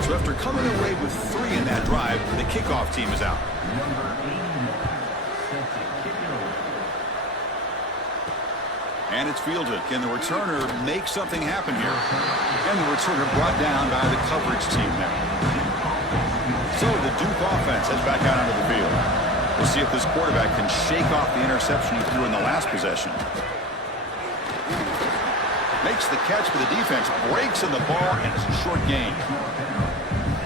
So after coming away with 3 in that drive, the kickoff team is out. And it's fielded. Can the returner make something happen here? And the returner brought down by the coverage team there. So the Duke offense heads back out onto the field. We'll see if this quarterback can shake off the interception he threw in the last possession. Makes the catch for the defense, breaks in the ball, and it's a short gain.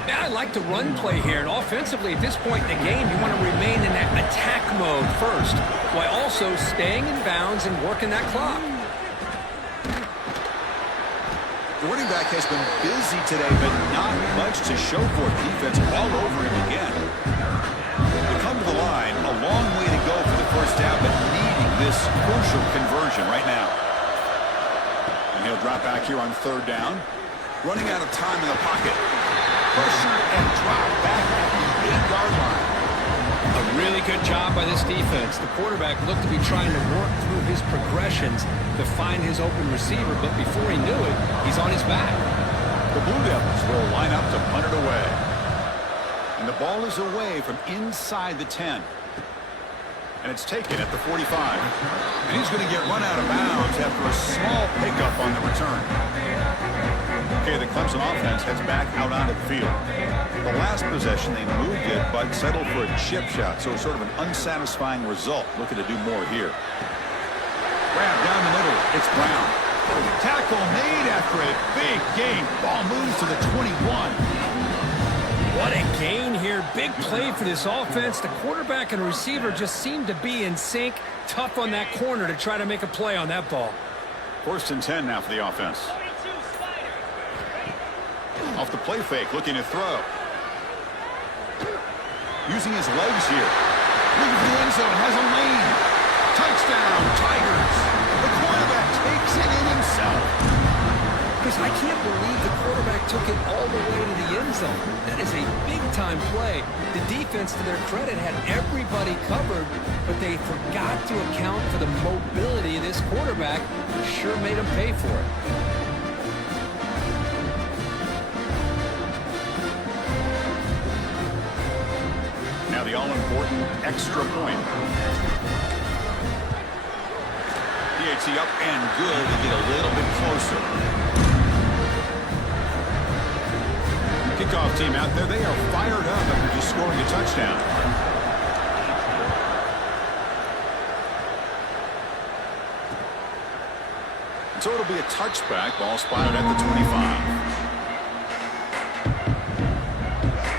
Yeah, I like the run play here, and offensively at this point in the game, you want to remain in that attack mode first, while also staying in bounds and working that clock. The running back has been busy today, but not much to show for it. Defense all over him again. They come to the line, a long way to go for the first down, but needing this crucial conversion right now. And he'll drop back here on 3rd down. Running out of time in the pocket. Pressure and drop back at the 8-yard line. A really good job by this defense. The quarterback looked to be trying to work through his progressions to find his open receiver, but before he knew it, he's on his back. The Blue Devils will line up to punt it away. And the ball is away from inside the 10. And it's taken at the 45. And he's going to get run out of bounds after a small pickup on the return. Okay, the Clemson offense heads back out onto the field. The last possession, they moved it, but settled for a chip shot, so sort of an unsatisfying result. Looking to do more here. Grab down the middle. It's Brown. Tackle made after a big gain. Ball moves to the 21. What a gain here. Big play for this offense. The quarterback and receiver just seem to be in sync. Tough on that corner to try to make a play on that ball. 1st and 10 now for the offense. Off the play fake, looking to throw. Using his legs here. Looking for the end zone, has a lane. Touchdown, Tigers. The quarterback takes it in himself. Chris, I can't believe the quarterback took it all the way to the end zone. That is a big-time play. The defense, to their credit, had everybody covered, but they forgot to account for the mobility of this quarterback. Sure made him pay for it. Now the all-important extra point. PAT up and good to get a little bit closer. Kickoff team out there, they are fired up after just scoring a touchdown. So it'll be a touchback, ball spotted at the 25.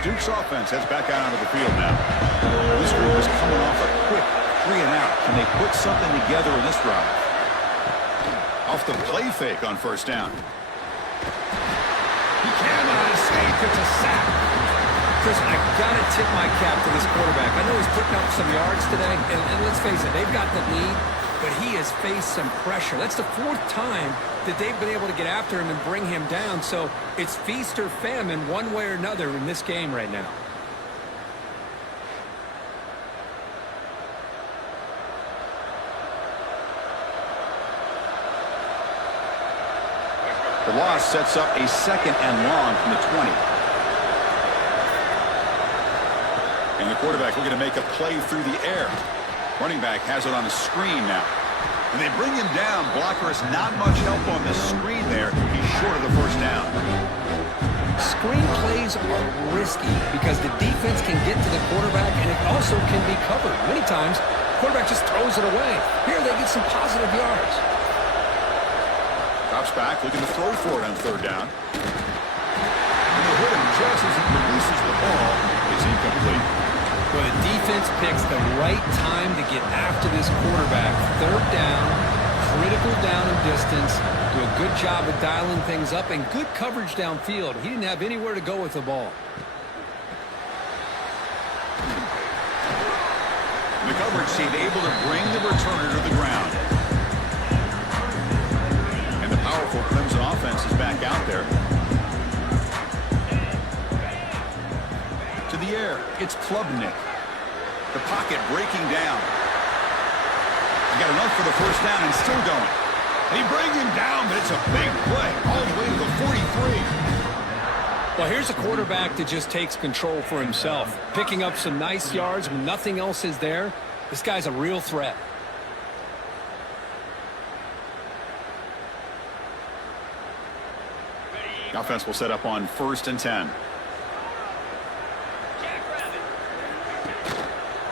Duke's offense heads back out onto the field now. This group is coming off a quick 3-and-out. Can they put something together in this drive? Off the play fake on 1st down. He cannot escape. It's a sack. Chris, I got to tip my cap to this quarterback. I know he's putting up some yards today, and let's face it, they've got the lead, but he has faced some pressure. That's the 4th time that they've been able to get after him and bring him down. So it's feast or famine one way or another in this game right now. The loss sets up a 2nd and long from the 20. And the quarterback looking to make a play through the air. Running back has it on the screen now. And they bring him down. Blocker has not much help on the screen there. He's short of the 1st down. Screen plays are risky because the defense can get to the quarterback and it also can be covered. Many times, the quarterback just throws it away. Here they get some positive yards. Drops back, looking to throw for it on 3rd down. And they hit him just as he releases the ball. It's incomplete. Well, the defense picks the right time to get after this quarterback. 3rd down, critical down and distance. Do a good job of dialing things up and good coverage downfield. He didn't have anywhere to go with the ball. The The coverage team able to bring the returner to the ground. And the powerful Clemson offense is back out there. To the air, it's Klubnik. The pocket breaking down. He got enough for the first down and still going. They bring him down, but it's a big play all the way to the 43. Well, here's a quarterback that just takes control for himself, picking up some nice yards when nothing else is there. This guy's a real threat. The offense will set up on 1st and 10.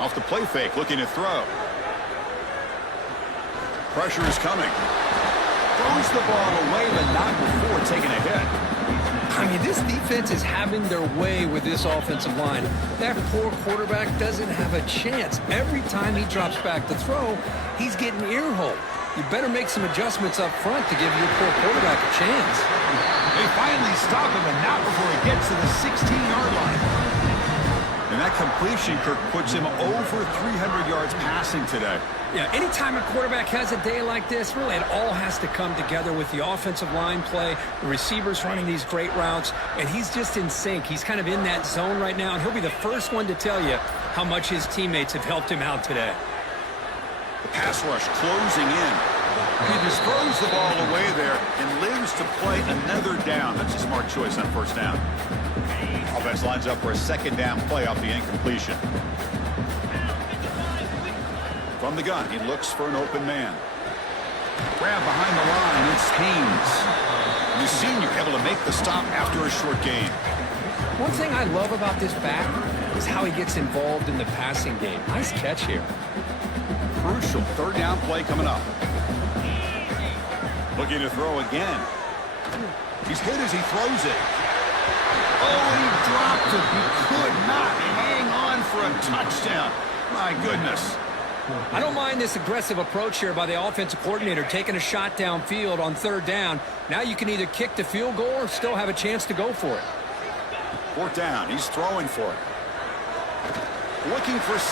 Off the play fake, looking to throw. Pressure is coming. Throws the ball away, but not before taking a hit. I mean, this defense is having their way with this offensive line. That poor quarterback doesn't have a chance. Every time he drops back to throw, he's getting ear-hole. You better make some adjustments up front to give your poor quarterback a chance. They finally stop him, and not before he gets to the 16-yard line. And that completion, Kirk, puts him over 300 yards passing today. Yeah, anytime a quarterback has a day like this, really it all has to come together with the offensive line play, the receivers running these great routes, and he's just in sync. He's kind of in that zone right now, and he'll be the first one to tell you how much his teammates have helped him out today. The pass rush closing in. He just throws the ball away there and lives to play another down. That's a smart choice on 1st down. Offense lines up for a 2nd down play off the incompletion. From the gun, he looks for an open man. Grab behind the line, it's Haynes. The senior able to make the stop after a short gain. One thing I love about this back is how he gets involved in the passing game. Nice catch here. Crucial 3rd down play coming up. Looking to throw again. He's hit as he throws it. Oh, he dropped it. He could not hang on for a touchdown. My goodness. I don't mind this aggressive approach here by the offensive coordinator, taking a shot downfield on 3rd down. Now you can either kick the field goal or still have a chance to go for it. 4th down. He's throwing for it. Looking for 6.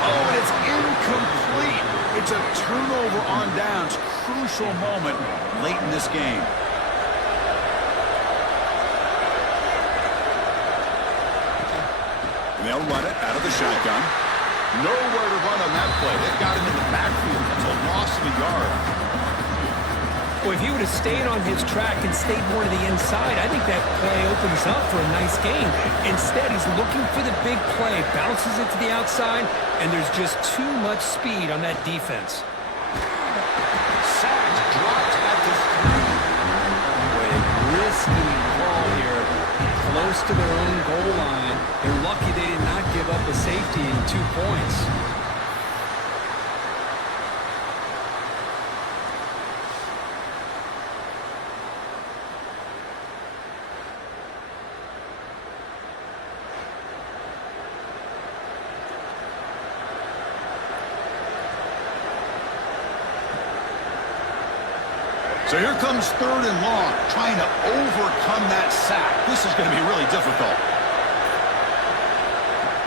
Oh, and it's incomplete. It's a turnover on downs. Crucial moment late in this game. And they'll run it out of the shotgun. Nowhere to run on that play. They've got him in the backfield. It's a loss of a yard. Well, if he would have stayed on his track and stayed more to the inside, I think that play opens up for a nice game. Instead, he's looking for the big play, bounces it to the outside, and there's just too much speed on that defense. Sacked, dropped at the 3. Boy, a risky ball here, close to their own goal line. They're lucky they did not give up a safety in 2 points. So here comes 3rd and long, trying to overcome that sack. This is going to be really difficult.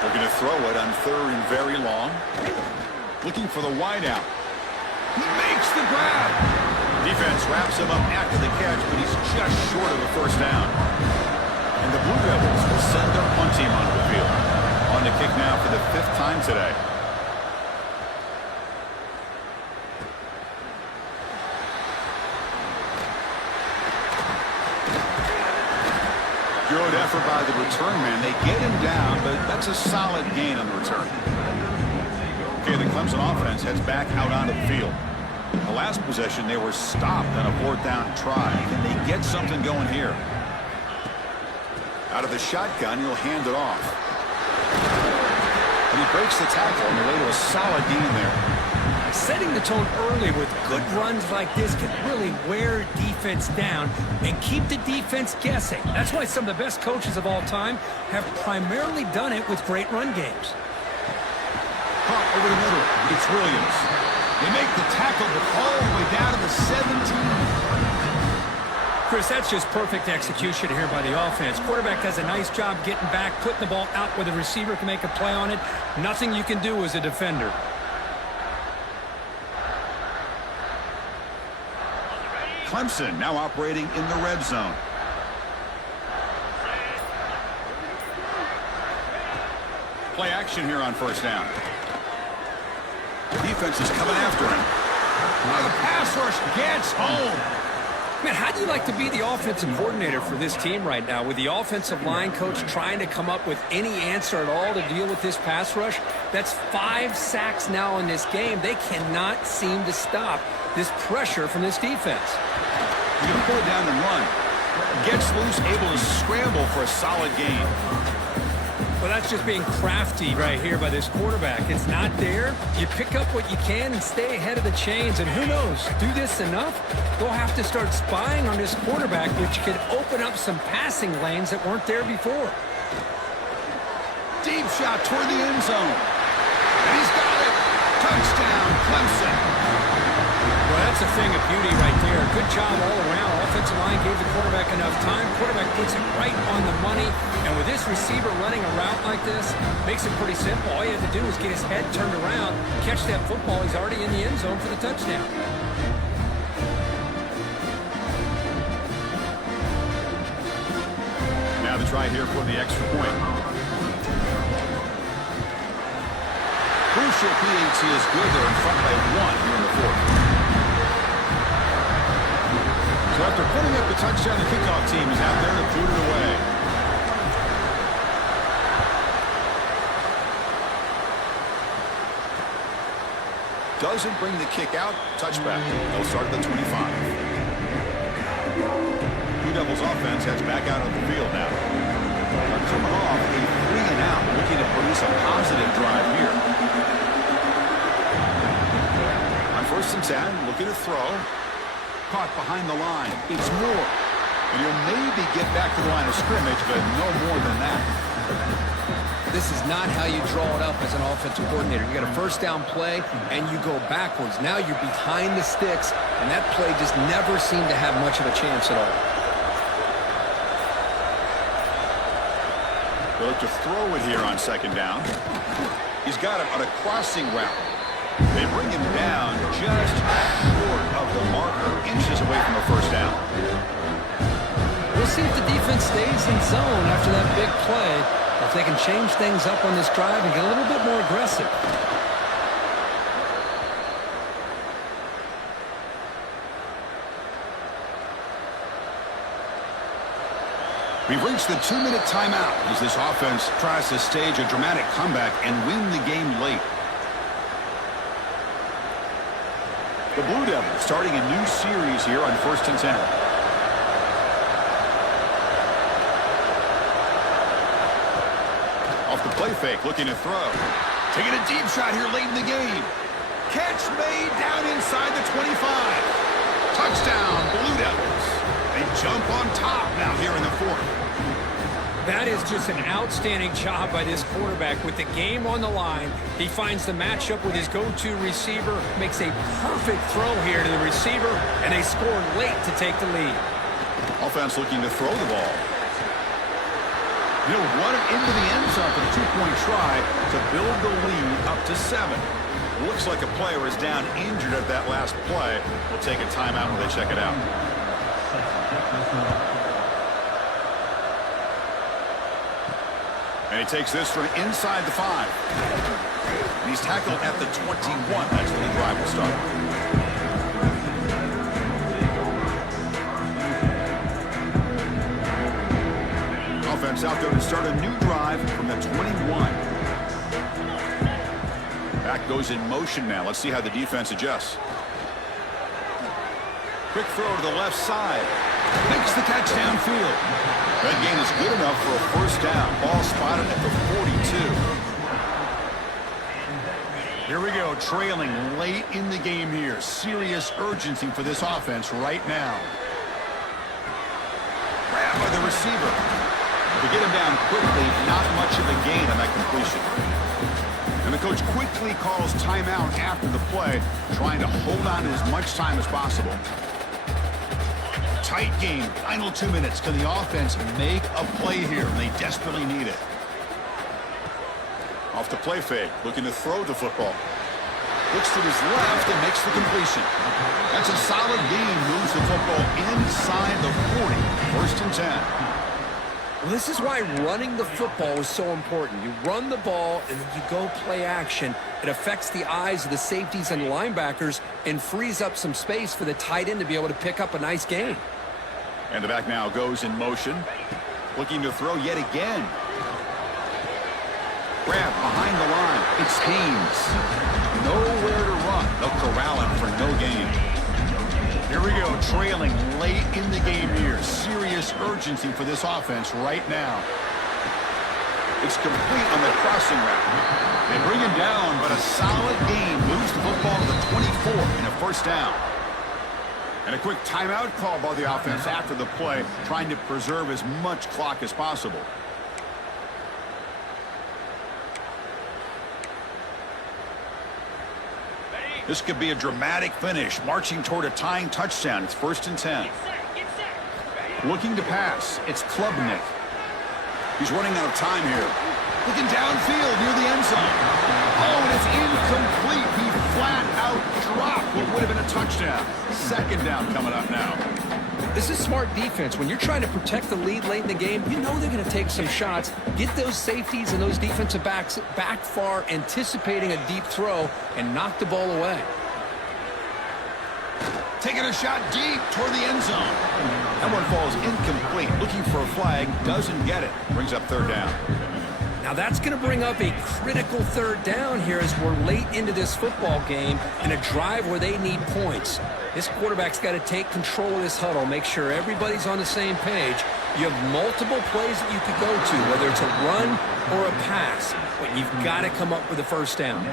They're going to throw it on 3rd and very long. Looking for the wideout. He makes the grab. Defense wraps him up after the catch, but he's just short of the 1st down. And the Blue Devils will send their punt team onto the field. On to kick now for the 5th time today. Good effort by the return man. They get him down, but that's a solid gain on the return. Okay, the Clemson offense heads back out onto the field. The last possession, they were stopped on a 4th down try. Can they get something going here? Out of the shotgun, he'll hand it off. And he breaks the tackle on the way to a solid gain there. Setting the tone early with good runs like this can really wear defense down and keep the defense guessing. That's why some of the best coaches of all time have primarily done it with great run games. Caught over the middle. It's Williams. They make the tackle, but all the way down to the 17. Chris, that's just perfect execution here by the offense. Quarterback does a nice job getting back, putting the ball out where the receiver can make a play on it. Nothing you can do as a defender. Clemson now operating in the red zone. Play action here on first down. Defense is coming after him. Oh, the pass rush gets home. Man, how do you like to be the offensive coordinator for this team right now with the offensive line coach trying to come up with any answer at all to deal with this pass rush? That's 5 sacks now in this game. They cannot seem to stop this pressure from this defense. You can pull it down and run. Gets loose, able to scramble for a solid gain. Well, that's just being crafty right here by this quarterback. It's not there. You pick up what you can and stay ahead of the chains. And who knows, do this enough, they'll have to start spying on this quarterback, which could open up some passing lanes that weren't there before. Deep shot toward the end zone. And he's got it. Touchdown, Clemson. Well, that's a thing of beauty right there. Good job all around. Offensive line gave the quarterback enough time. Quarterback puts it right on the money. And with this receiver running a route like this, makes it pretty simple. All you have to do is get his head turned around, catch that football. He's already in the end zone for the touchdown. Now the try here for the extra point. Crucial PAT is good. They're in front by 1 here in the fourth. So after putting up the touchdown, the kickoff team is out there to boot it away. Doesn't bring the kick out. Touchback. They'll start at the 25. Blue Devils offense heads back out on the field now. They're coming off a 3-and-out, looking to produce a positive drive here. On 1st and 10, looking to throw. Caught behind the line. It's Moore. And he'll maybe get back to the line of scrimmage, but no more than that. This is not how you draw it up as an offensive coordinator. You got a first down play, and you go backwards. Now you're behind the sticks, and that play just never seemed to have much of a chance at all. They'll look to throw it here on 2nd down. He's got it on a crossing route. They bring him down just short of the marker, inches away from a first down. We'll see if the defense stays in zone after that big play, if they can change things up on this drive and get a little bit more aggressive. We've reached the 2-minute timeout as this offense tries to stage a dramatic comeback and win the game late. The Blue Devils starting a new series here on 1st and 10. Off the play fake, looking to throw. Taking a deep shot here late in the game. Catch made down inside the 25. Touchdown, Blue Devils. They jump on top now here in the 4th. That is just an outstanding job by this quarterback. With the game on the line, he finds the matchup with his go-to receiver, makes a perfect throw here to the receiver, and they score late to take the lead. Offense looking to throw the ball. He'll run it into the end zone for the 2-point try to build the lead up to 7. Looks like a player is down injured at that last play. We'll take a timeout when they check it out. And he takes this from inside the 5. And he's tackled at the 21. That's when the drive will start. Offense out there to start a new drive from the 21. Back goes in motion now. Let's see how the defense adjusts. Quick throw to the left side. Makes the catch downfield. That gain is good enough for a first down. Ball spotted at the 42. Here we go, trailing late in the game here. Serious urgency for this offense right now. Grab by the receiver. To get him down quickly, not much of a gain on that completion. And the coach quickly calls timeout after the play, trying to hold on to as much time as possible. Tight game. Final 2 minutes. Can the offense make a play here? They desperately need it. Off the play fake. Looking to throw the football. Looks to his left and makes the completion. That's a solid gain. Moves the football inside the 40. 1st and 10. Well, this is why running the football is so important. You run the ball, and then you go play action. It affects the eyes of the safeties and the linebackers and frees up some space for the tight end to be able to pick up a nice gain. And the back now goes in motion. Looking to throw yet again. Grab behind the line. It's Haynes. Nowhere to run. They'll corral him for no gain. Here we go, trailing late in the game here. Serious urgency for this offense right now. It's complete on the crossing route. They bring him down, but a solid gain moves the football to the 24 and a 1st down. And a quick timeout call by the offense after the play, trying to preserve as much clock as possible. This could be a dramatic finish, marching toward a tying touchdown. It's 1st and 10. Looking to pass. It's Klubnik. He's running out of time here. Looking downfield near the end zone. Oh, and it's incomplete. He flat out dropped what would have been a touchdown. 2nd down coming up now. This is smart defense. When you're trying to protect the lead late in the game, you know they're going to take some shots. Get those safeties and those defensive backs back far, anticipating a deep throw, and knock the ball away. Taking a shot deep toward the end zone. That one falls incomplete. Looking for a flag. Doesn't get it. Brings up 3rd down. Now that's going to bring up a critical 3rd down here as we're late into this football game in a drive where they need points. This quarterback's got to take control of this huddle, make sure everybody's on the same page. You have multiple plays that you could go to, whether it's a run or a pass, but you've got to come up with a 1st down.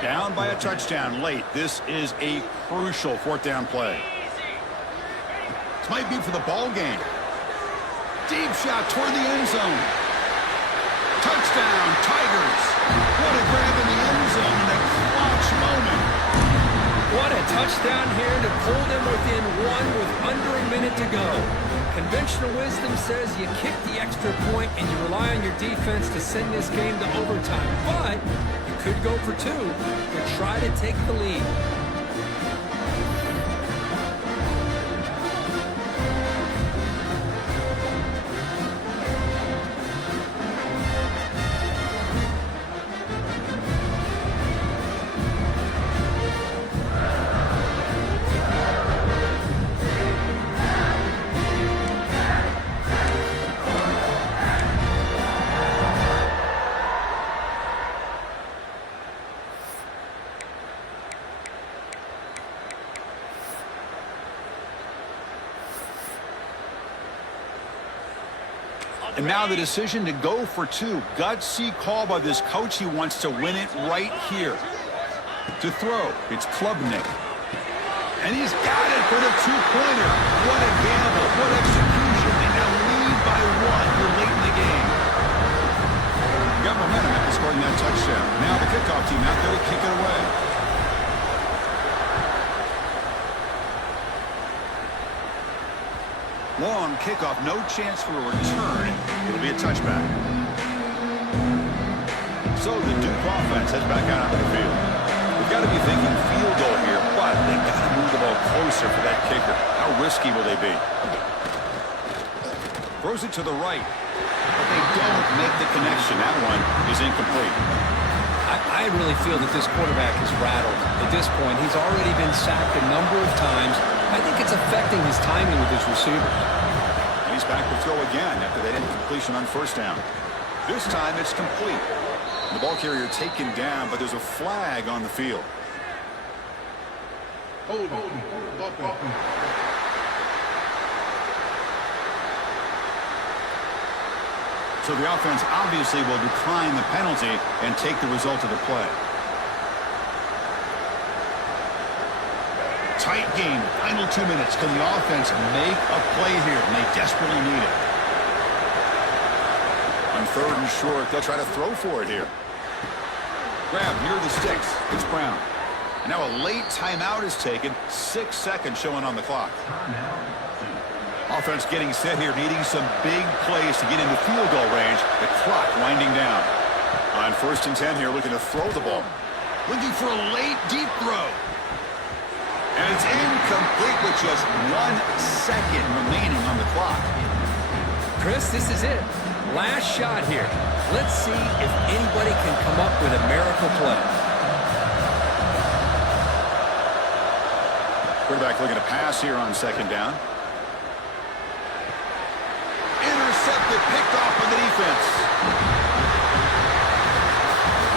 Down by a touchdown late. This is a crucial 4th down play. This might be for the ball game. Deep shot toward the end zone. Touchdown, Tigers. What a grab in the end zone in a clutch moment. What a touchdown here to pull them within 1 with under a minute to go. Conventional wisdom says you kick the extra point and you rely on your defense to send this game to overtime. But you could go for 2 to try to take the lead. And now the decision to go for 2. Gutsy call by this coach. He wants to win it right here. To throw, it's Klubnik. And he's got it for the 2-pointer. What a gamble. What execution. They now lead by 1 here late in the game. Got momentum after scoring that touchdown. Now the kickoff team out there to kick it away. Long kickoff, no chance for a return. It'll be a touchback. So the Duke offense heads back out onto the field. We've got to be thinking field goal here, but they've got to move the ball closer for that kicker. How risky will they be? Throws it to the right, but they don't make the connection. That one is incomplete. I really feel that this quarterback is rattled. At this point, he's already been sacked a number of times. I think it's affecting his timing with his receivers. And he's back to throw again after that incompletion on 1st down. This time it's complete. The ball carrier taken down, but there's a flag on the field. So the offense obviously will decline the penalty and take the result of the play. Tight game, final 2 minutes. Can the offense make a play here? And they desperately need it. On 3rd and short, they'll try to throw for it here. Grab near the sticks. It's Brown. And now a late timeout is taken. 6 seconds showing on the clock. Offense getting set here, needing some big plays to get into field goal range. The clock winding down. On 1st and 10 here, looking to throw the ball. Looking for a late, deep throw. And it's incomplete with just 1 second remaining on the clock. Chris, this is it. Last shot here. Let's see if anybody can come up with a miracle play. Quarterback looking to pass here on 2nd down. Intercepted, picked off by the defense.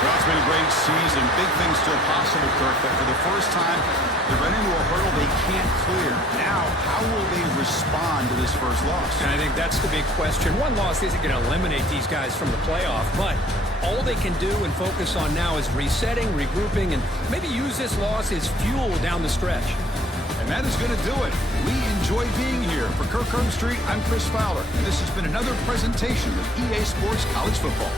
Well, it's been a great season. Big things still possible, Kirk, but for the first time, they run into a hurdle they can't clear. Now, how will they respond to this first loss? And I think that's the big question. One loss isn't going to eliminate these guys from the playoff, but all they can do and focus on now is resetting, regrouping, and maybe use this loss as fuel down the stretch. And that is going to do it. We enjoy being here. For Kirk Street, I'm Chris Fowler, and this has been another presentation of EA Sports College Football.